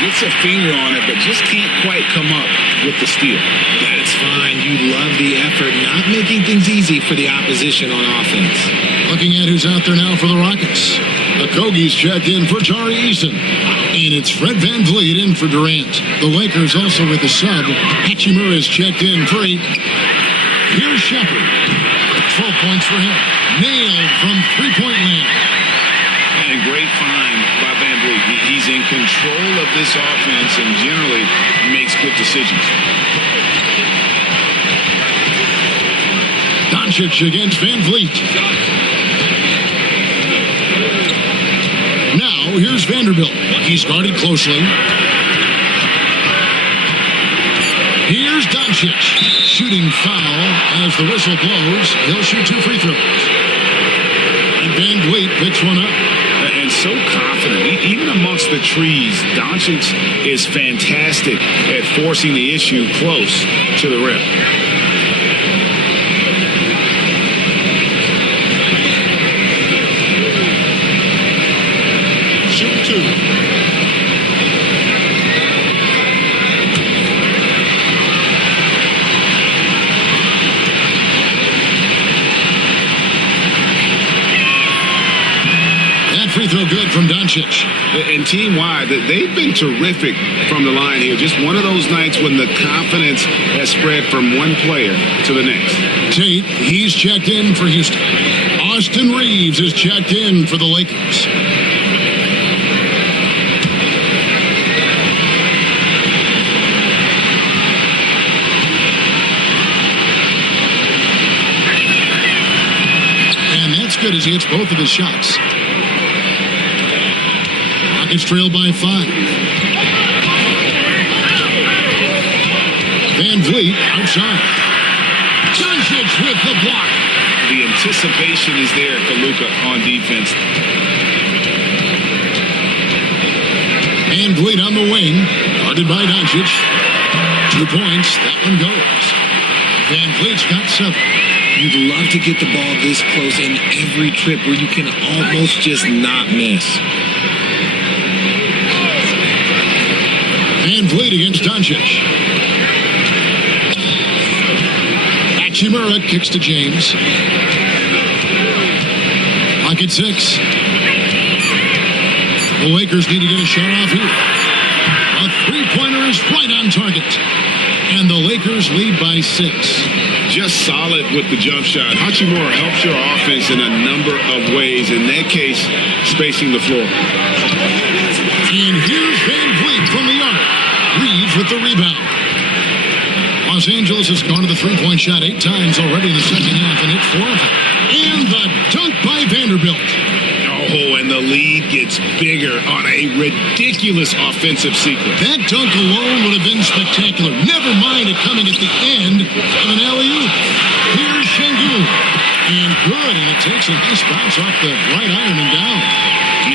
Gets a finger on it, but just can't quite come up with the steal. That's fine. You love the effort, not making things easy for the opposition on offense. Looking at who's out there now for the Rockets. Okogie's checked in for Tari Eason. And it's Fred VanVleet in for Durant. The Lakers also with the sub. Hachimura is checked in for 8. Here's Shepard. 12 points for him. Nailed from three-point land. And great find by VanVleet. He's in control of this offense and generally makes good decisions. Doncic against VanVleet. Now, here's Vanderbilt. He's guarded closely. Here's Doncic. Shooting foul as the whistle blows. He'll shoot 2 free throws. And VanVleet picks one up. And so confident. Even amongst the trees, Doncic is fantastic at forcing the issue close to the rim. throw good from Doncic. And team-wide, they've been terrific from the line here. Just one of those nights when the confidence has spread from one player to the next. Tate, he's checked in for Houston. Austin Reeves is checked in for the Lakers. And that's good as he hits both of his shots. Rockets trail by 5. Van Vliet outside. Doncic with the block. The anticipation is there for Luka on defense. Van Vliet on the wing. Guarded by Doncic. 2 points. That one goes. Van Vliet's got 7. You'd love to get the ball this close in every trip where you can almost just not miss. Van Vliet against Doncic. Hachimura kicks to James. Pocket 6. The Lakers need to get a shot off here. A three-pointer is right on target. And the Lakers lead by 6. Just solid with the jump shot. Hachimura helps your offense in a number of ways. In that case, spacing the floor. And here's Van Vliet from the arc. Reeves with the rebound. Los Angeles has gone to the three-point shot 8 times already in the second half, and hit 4 of them. And the dunk by Vanderbilt. Oh, and the lead gets bigger on a ridiculous offensive sequence. That dunk alone would have been spectacular. Never mind it coming at the end of an alley-oop. Here's Şengün. And good, and it takes a nice bounce off the right iron and down.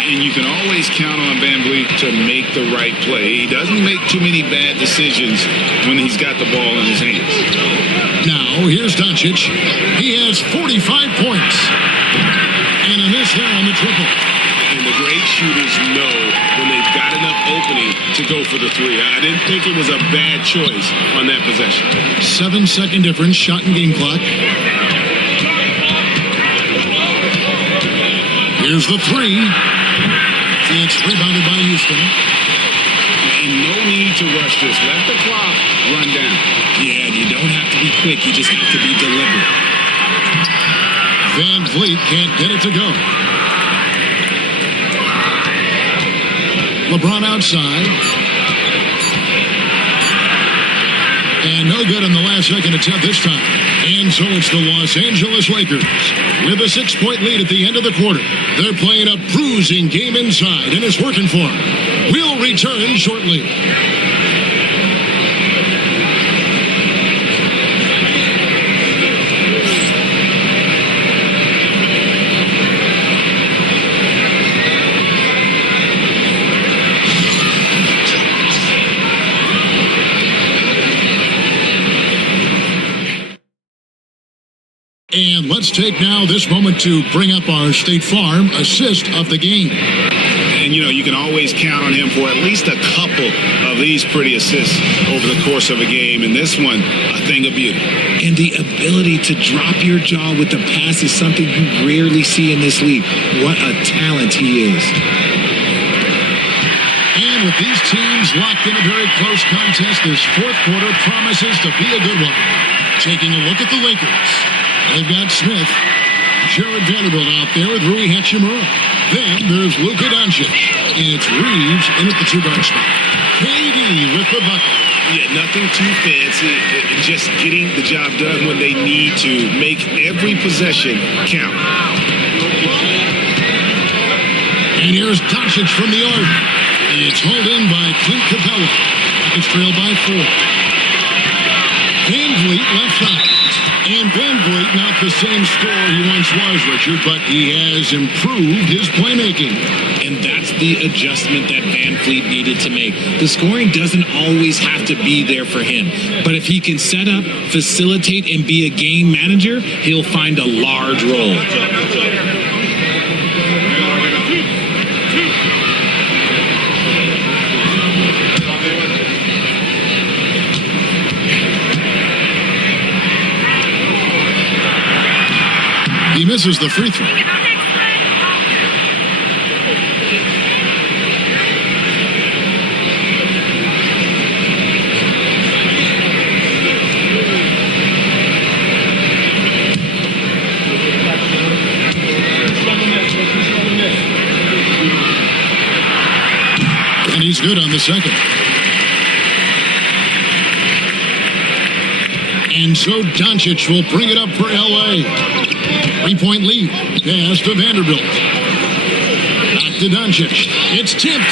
And you can always count on Van Vliet to make the right play. He doesn't make too many bad decisions when he's got the ball in his hands. Now, here's Doncic. He has 45 points. And a miss there on the triple. And the great shooters know when they've got enough opening to go for the three. I didn't think it was a bad choice on that possession. 7-second difference, shot and game clock. Here's the 3. It's rebounded by Houston. And no need to rush this. Let the clock run down. Yeah, you don't have to be quick. You just have to be deliberate. Van Vliet can't get it to go. LeBron outside. And no good on the last second attempt this time. And so it's the Los Angeles Lakers with a 6-point lead at the end of the quarter. They're playing a bruising game inside, and it's working for them. We'll return shortly. And let's take now this moment to bring up our State Farm assist of the game. And, you can always count on him for at least a couple of these pretty assists over the course of a game. And this one, a thing of beauty. And the ability to drop your jaw with the pass is something you rarely see in this league. What a talent he is. And with these teams locked in a very close contest, this fourth quarter promises to be a good one. Taking a look at the Lakers. They've got Smith, Jared Vanderbilt out there with Rui Hachimura. Then there's Luka Doncic. And it's Reeves in at the 2-guard spot. KD with the bucket. Yeah, nothing too fancy. Just getting the job done when they need to. Make every possession count. And here's Doncic from the arc. It's hauled in by Clint Capella. It's trailed by 4. Van Vliet left side. And Van Vliet not the same scorer he once was, Richard, but he has improved his playmaking. And that's the adjustment that Van Vliet needed to make. The scoring doesn't always have to be there for him. But if he can set up, facilitate, and be a game manager, he'll find a large role. He misses the free throw. Good on the second. And so Doncic will bring it up for L.A. 3-point lead. Pass to Vanderbilt. Back to Doncic. It's tipped.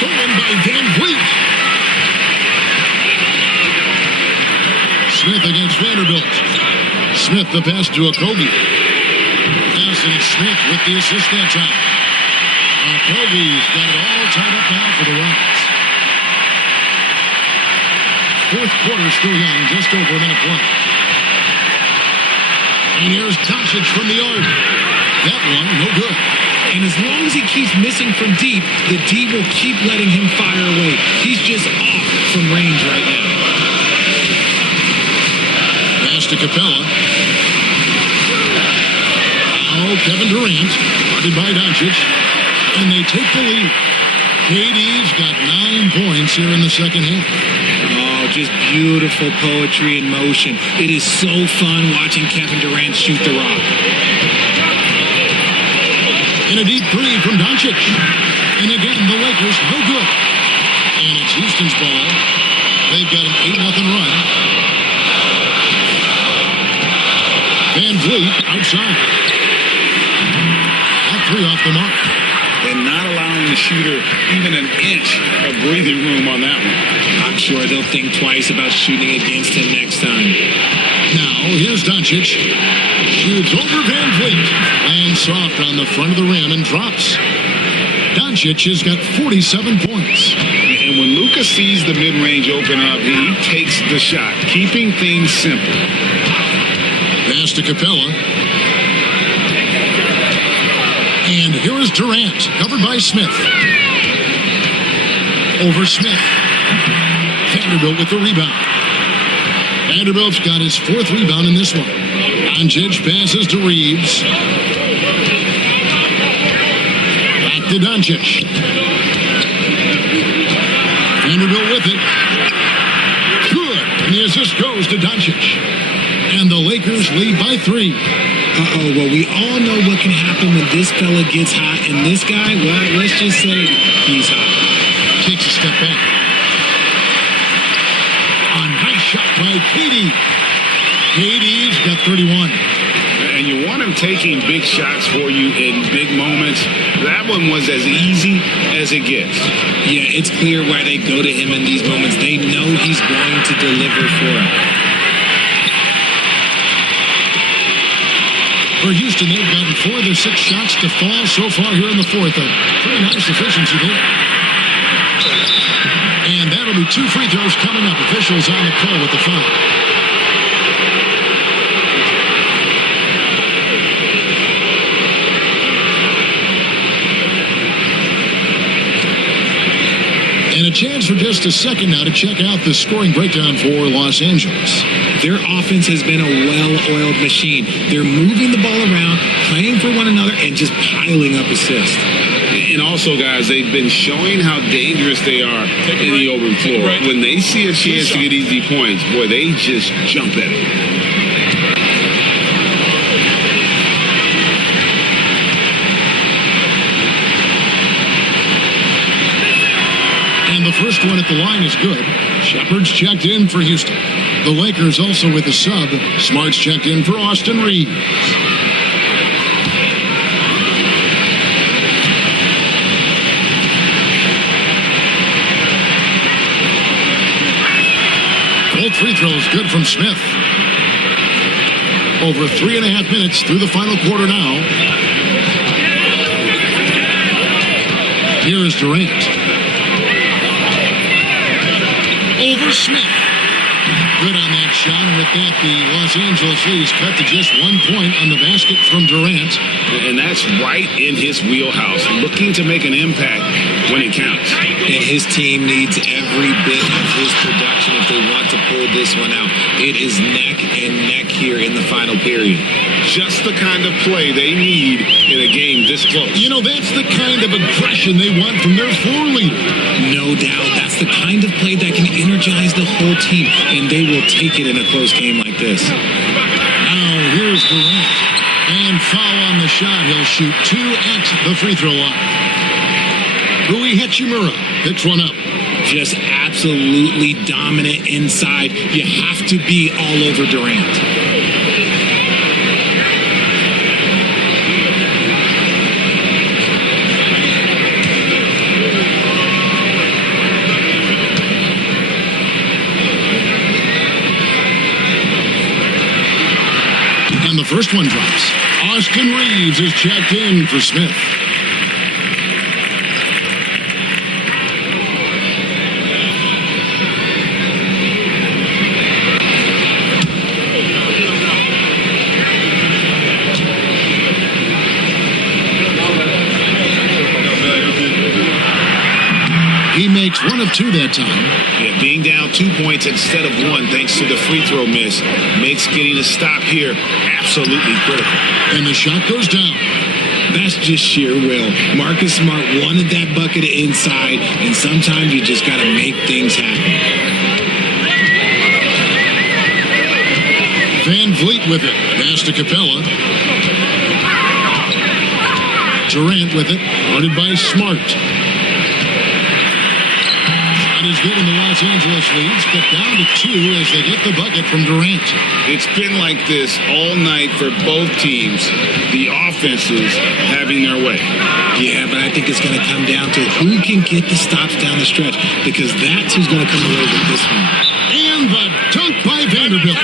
Stolen by Van Vliet. Smith against Vanderbilt. Smith the pass to Okogie. Pass and Smith with the assist that time. Okogie's got it all tied up now for the Rockets. Fourth quarter still young, just over a minute play. And here's Doncic from the arc. That one, no good. And as long as he keeps missing from deep, the D will keep letting him fire away. He's just off from range right now. Pass to Capella. Now Kevin Durant, guarded by Doncic. And they take the lead. KD's got 9 points here in the second half. Oh, just beautiful poetry in motion. It is so fun watching Kevin Durant shoot the rock. And a deep three from Doncic. And again, the Lakers, no good. And it's Houston's ball. They've got an 8-0 run. Van Vliet outside. That three off the mark. And not allowing the shooter even an inch of breathing room on that one. I'm sure they'll think twice about shooting against him next time. Now, here's Doncic. Shoots over Van Vliet. Lands soft on the front of the rim and drops. Doncic has got 47 points. And when Luka sees the mid-range open up, he takes the shot, keeping things simple. Pass to Capella. And here is Durant, covered by Smith. Over Smith. Vanderbilt with the rebound. Vanderbilt's got his 4th rebound in this one. Doncic passes to Reeves. Back to Doncic. Vanderbilt with it. Good. And the assist goes to Doncic. And the Lakers lead by 3. Uh-oh, well, we all know what can happen when this fella gets hot, and this guy, well, let's just say he's hot. Takes a step back. A nice shot by KD. KD's got 31. And you want him taking big shots for you in big moments. That one was as easy as it gets. Yeah, it's clear why they go to him in these moments. They know he's going to deliver for them. For Houston, they've gotten 4 of their 6 shots to fall so far here in the 4th. A pretty nice efficiency there. And that'll be 2 free throws coming up. Officials on the call with the foul. And a chance for just a second now to check out the scoring breakdown for Los Angeles. Their offense has been a well-oiled machine. They're moving the ball around, playing for one another, and just piling up assists. And also, guys, they've been showing how dangerous they are in the open floor. When they see a chance to get easy points, boy, they just jump at it. And the first one at the line is good. Shepard's checked in for Houston. The Lakers also with a sub. Smart's checked in for Austin Reeves. Both free throws good from Smith. Over 3.5 minutes through the final quarter now. Here is Durant. Over Smith. Good on that shot, and with that, the Los Angeles leads cut to just 1 point on the basket from Durant. And that's right in his wheelhouse, looking to make an impact when it counts. And his team needs every bit of his production if they want to pull this one out. It is neck and neck here in the final period. Just the kind of play they need in a game this close. You know, that's the kind of aggression they want from their floor leader. No doubt. That's the kind of play that can energize the whole team, and they will take it in a close game like this. Now, here's Durant. And foul on the shot. He'll shoot 2 at the free throw line. Rui Hachimura picks one up. Just absolutely dominant inside. You have to be all over Durant. And the first one drops. Austin Reeves is checked in for Smith. He makes one of two that time. Yeah, being down 2 points instead of one thanks to the free throw miss makes getting a stop here absolutely critical. And the shot goes down. That's just sheer will. Marcus Smart wanted that bucket inside, and sometimes you just got to make things happen. Van Vliet with it. Pass to Capella. Durant with it. Guarded by Smart. Shot is good, and the Los Angeles leads, but down to 2 as they get the bucket from Durant. It's been like this all night for both teams. The offenses having their way. Yeah, but I think it's going to come down to who can get the stops down the stretch, because that's who's going to come away with this one. And the dunk by Vanderbilt.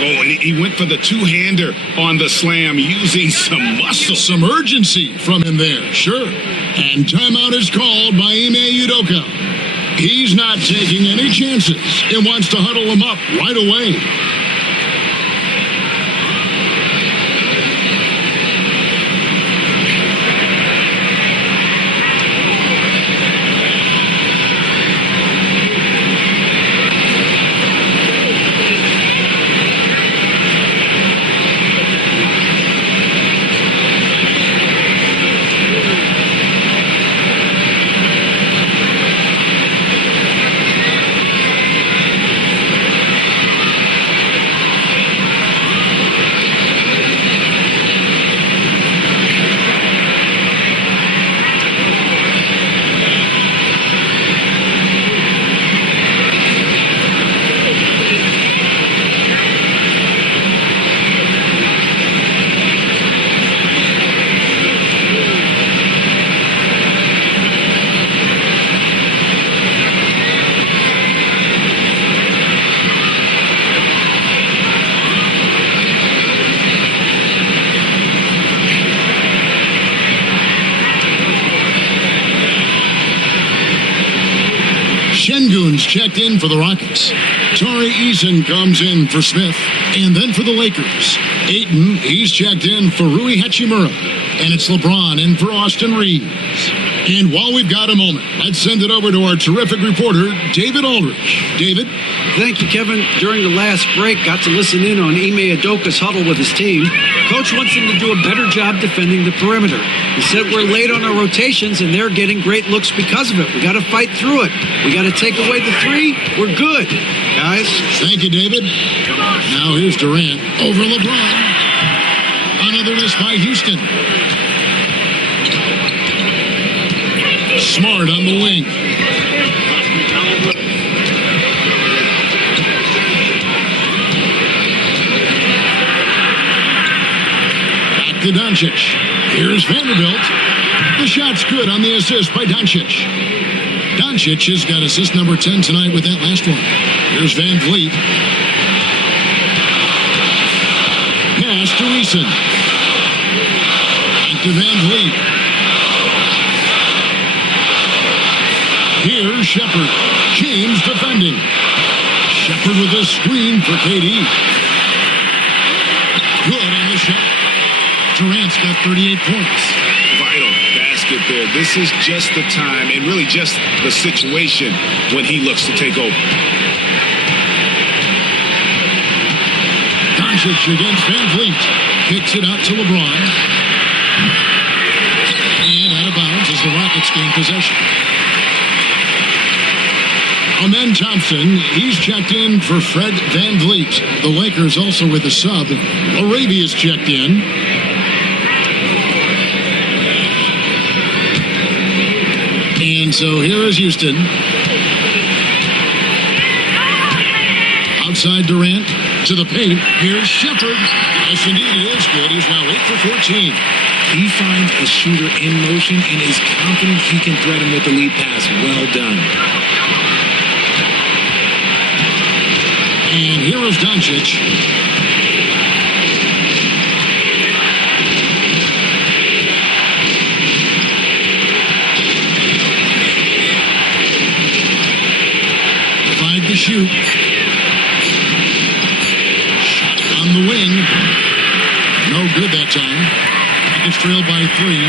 Oh, and he went for the two-hander on the slam using some muscle. Some urgency from him there, sure. And timeout is called by Ime Udoka. He's not taking any chances and wants to huddle him up right away. Şengün's checked in for the Rockets. Tari Eason comes in for Smith. And then for the Lakers, Ayton, he's checked in for Rui Hachimura. And it's LeBron in for Austin Reeves. And while we've got a moment, let's send it over to our terrific reporter, David Aldrich. David? Thank you, Kevin. During the last break, got to listen in on Ime Udoka's huddle with his team. Coach wants them to do a better job defending the perimeter. He said we're late on our rotations, and they're getting great looks because of it. We got to fight through it. We got to take away the three. We're good, guys. Thank you, David. Now here's Durant over LeBron. Another miss by Houston. Smart on the wing. Back to Doncic. Here's Vanderbilt. The shot's good on the assist by Doncic. Doncic has got assist number 10 tonight with that last one. Here's Van Vliet. Pass to Eason. Back to Van Vliet. Here's Shepard. James defending. Shepard with a screen for KD. Good on the shot. Durant's got 38 points. Vital basket there. This is just the time and really just the situation when he looks to take over. Doncic against Van Vliet. Kicks it out to LeBron. And out of bounds as the Rockets gain possession. Amen Thompson, he's checked in for Fred Van Vliet. The Lakers also with a sub. Arabia's checked in. And so here is Houston. Outside Durant to the paint. Here's Shepard. Yes, indeed, it is good. He's now 8 for 14. He finds a shooter in motion and is confident he can thread him with the lead pass. Well done. And here is Doncic. To shoot. Shot on the wing. No good that time. It's trailed by 3.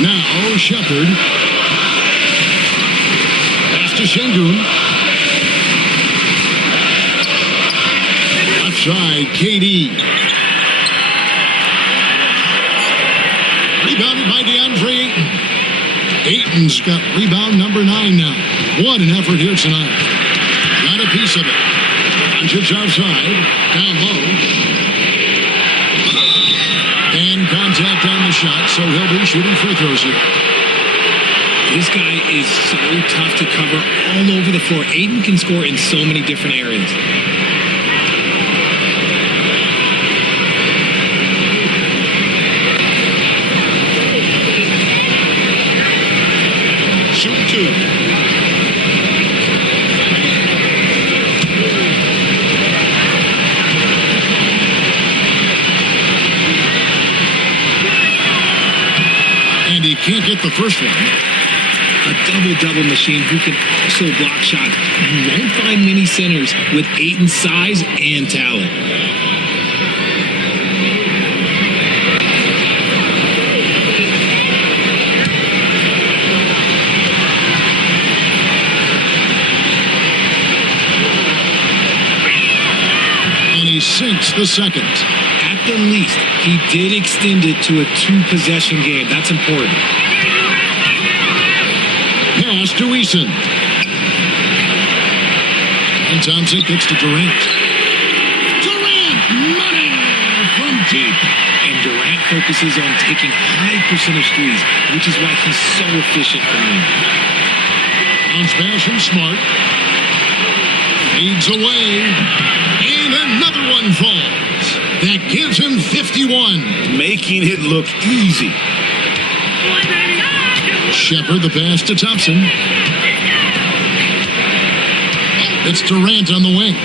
Now Shepard. Pass to Şengün. Left side, KD. Rebounded by DeAndre Ayton. Ayton's got rebound number 9 now. What an effort here tonight. Got a piece of it. Doncic outside. Down low. And contact on the shot, so he'll be shooting free throws here. This guy is so tough to cover all over the floor. Ayton can score in so many different areas. Shoot 2. And he can't get the first one. A double-double machine who can also block shots. You won't find many centers with Ayton's size and talent. Sinks the second. At the least, he did extend it to a 2-possession game. That's important. Pass to Eason. And Thompson kicks to Durant. Durant, money from deep. And Durant focuses on taking high percentage threes, which is why he's so efficient from them. Bounce pass from Smart. Fades away. And another one falls. That gives him 51. Making it look easy. Shepard the pass to Thompson. It's Durant on the wing.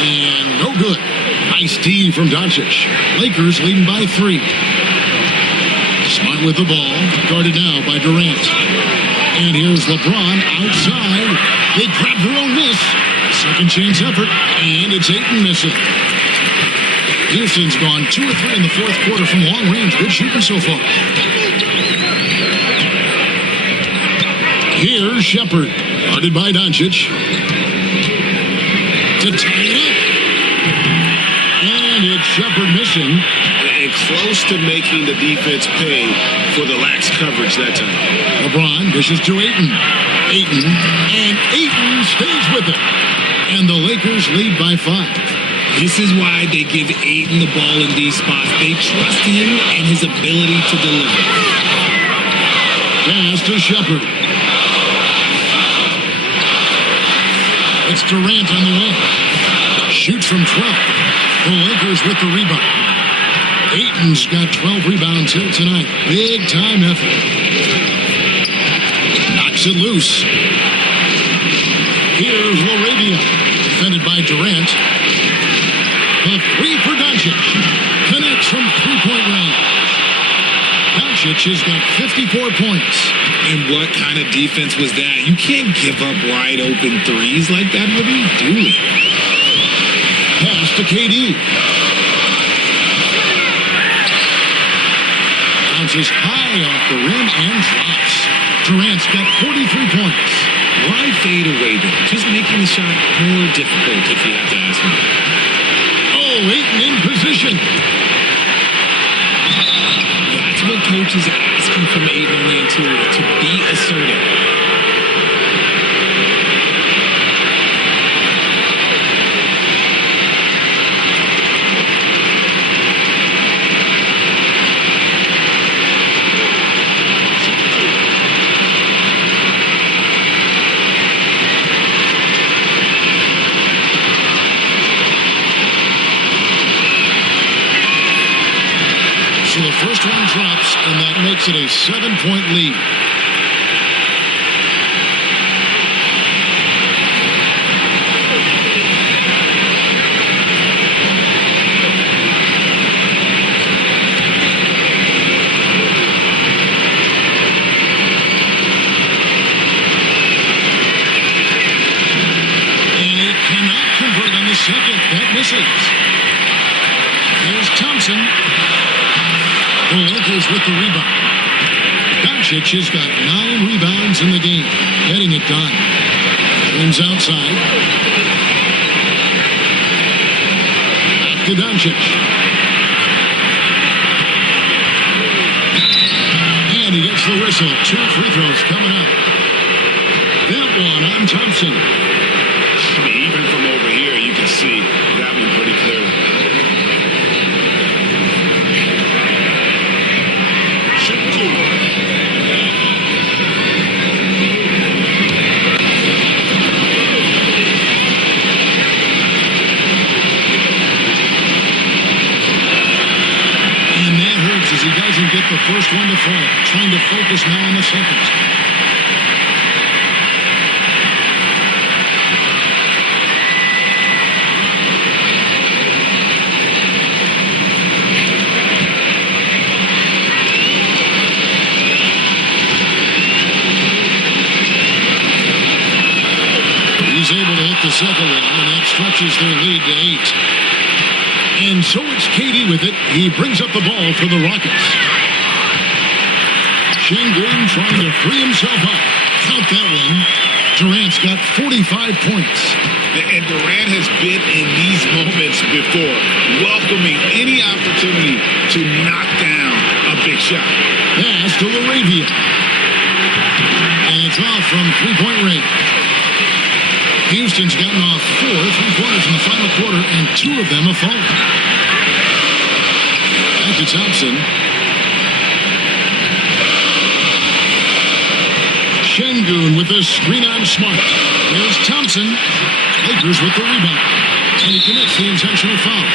And no good. Nice D from Doncic. Lakers leading by 3. Smart with the ball. Guarded now by Durant. And here's LeBron outside. They grab their own miss. Second chance effort. And it's Ayton missing. Houston's gone 2 or 3 in the fourth quarter from long range. Good shooting so far. Here's Shepard. Guarded by Doncic. To tie it up. And it's Shepard missing. And close to making the defense pay for the lax coverage that time. LeBron dishes to Ayton. Ayton. And Ayton stays with it. And the Lakers lead by 5. This is why they give Ayton the ball in these spots. They trust him and his ability to deliver. Pass to Shepard. It's Durant on the wing. Shoots from 12. The Lakers with the rebound. Ayton's got 12 rebounds here tonight. Big time effort. Knocks it loose. Here's Laravia. Defended by Durant. The 3 for Doncic. Connects from 3-point range. Doncic has got 54 points. And what kind of defense was that? You can't give up wide open threes like that. What are you doing? Pass to KD. Bounces high off the rim and drops. Durant's got 43 points. Why fade away then? Just making the shot more difficult if you have to ask me. Oh, Ayton in position. That's what coaches are asking from Ayton on the interior, to be assertive. drops, and that makes it a 7-point lead. Second, that misses. Here's Thompson. The Lakers with the rebound. Doncic has got 9 rebounds in the game, getting it done. James outside. Back to Doncic. And he gets the whistle. 2 free throws coming up. That one on Thompson. I mean, even from over here, you can see that one pretty clearly. And that hurts as he doesn't get the first one to fall. Trying to focus now on the second. He's able to hit the second one, and that stretches their lead to 8. And so it's Katie with it. He brings up the ball for the Rockets. Şengün trying to free himself up. Count that one. Durant's got 45 points. And Durant has been in these moments before, welcoming any opportunity to knock down a big shot. Pass to Laravia. And it's off from three-point range. Houston's gotten off 4 3-pointers in the final quarter, and 2 of them have fallen. Back to Thompson. Şengün with a screen on Smart. Here's Thompson. Lakers with the rebound. And he commits the intentional foul.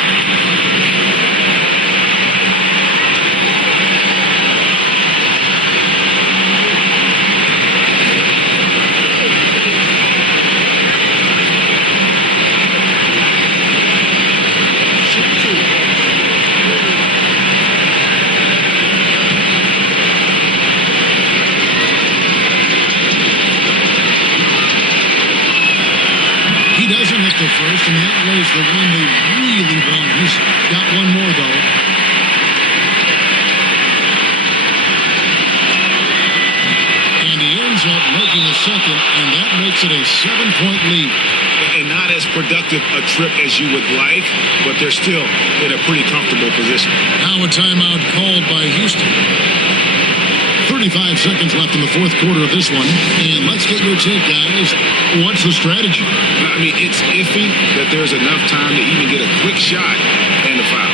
The first, and that was the one they really want. He's got one more, though. And he ends up making a second, and that makes it a 7-point lead. And not as productive a trip as you would like, but they're still in a pretty comfortable position. Now a timeout called by Houston. 35 seconds left in the fourth quarter of this one. And let's get your take, guys. What's the strategy? I mean, it's iffy that there's enough time to even get a quick shot and a foul.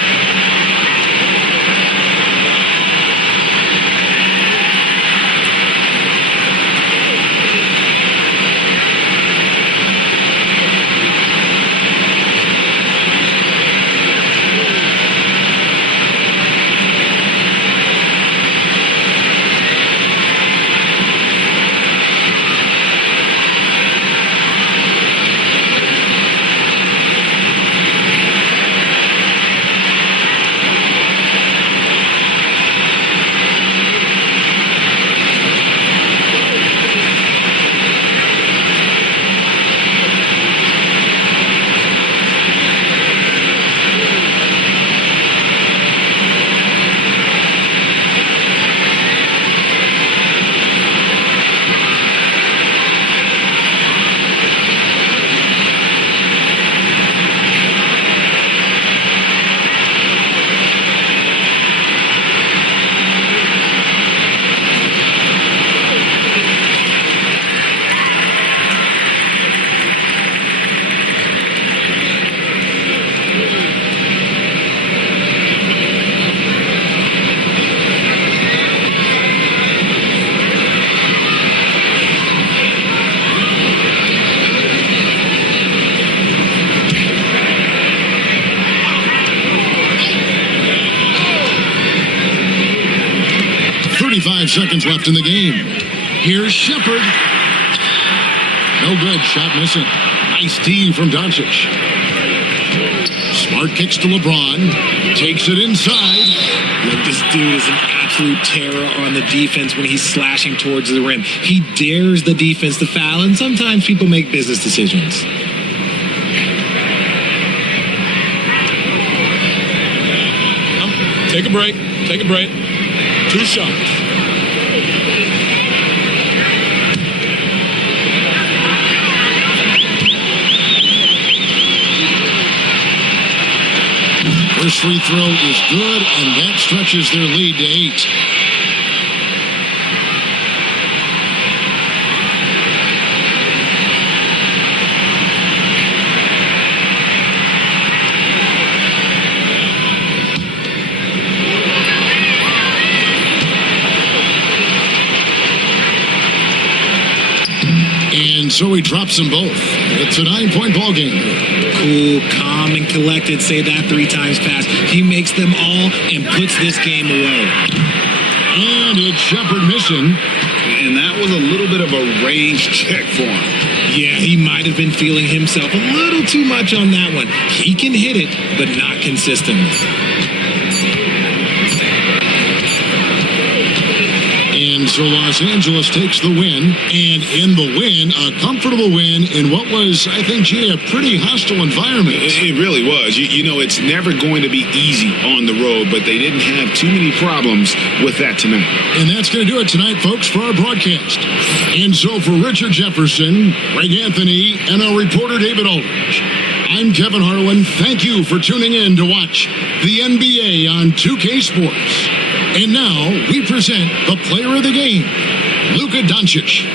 5 seconds left in the game. Here's Shepherd. No good. Shot missing. Nice D from Doncic. Smart kicks to LeBron. Takes it inside. Look, this dude is an absolute terror on the defense when he's slashing towards the rim. He dares the defense to foul, and sometimes people make business decisions. Take a break. Take a break. 2 shots. First free throw is good, and that stretches their lead to 8. And so he drops them both. It's a 9-point ball game. Cool, calm, and collected. Say that 3 times fast. He makes them all and puts this game away. And it's Shepherd missing. And that was a little bit of a range check for him. Yeah, he might have been feeling himself a little too much on that one. He can hit it, but not consistently. And so Los Angeles takes the win, and in the win, a comfortable win in what was, I think, a pretty hostile environment. It really was. You know, it's never going to be easy on the road, but they didn't have too many problems with that tonight. And that's going to do it tonight, folks, for our broadcast. And so for Richard Jefferson, Greg Anthony, and our reporter David Aldridge, I'm Kevin Harlan. Thank you for tuning in to watch the NBA on 2K Sports. And now we present the player of the game, Luka Doncic.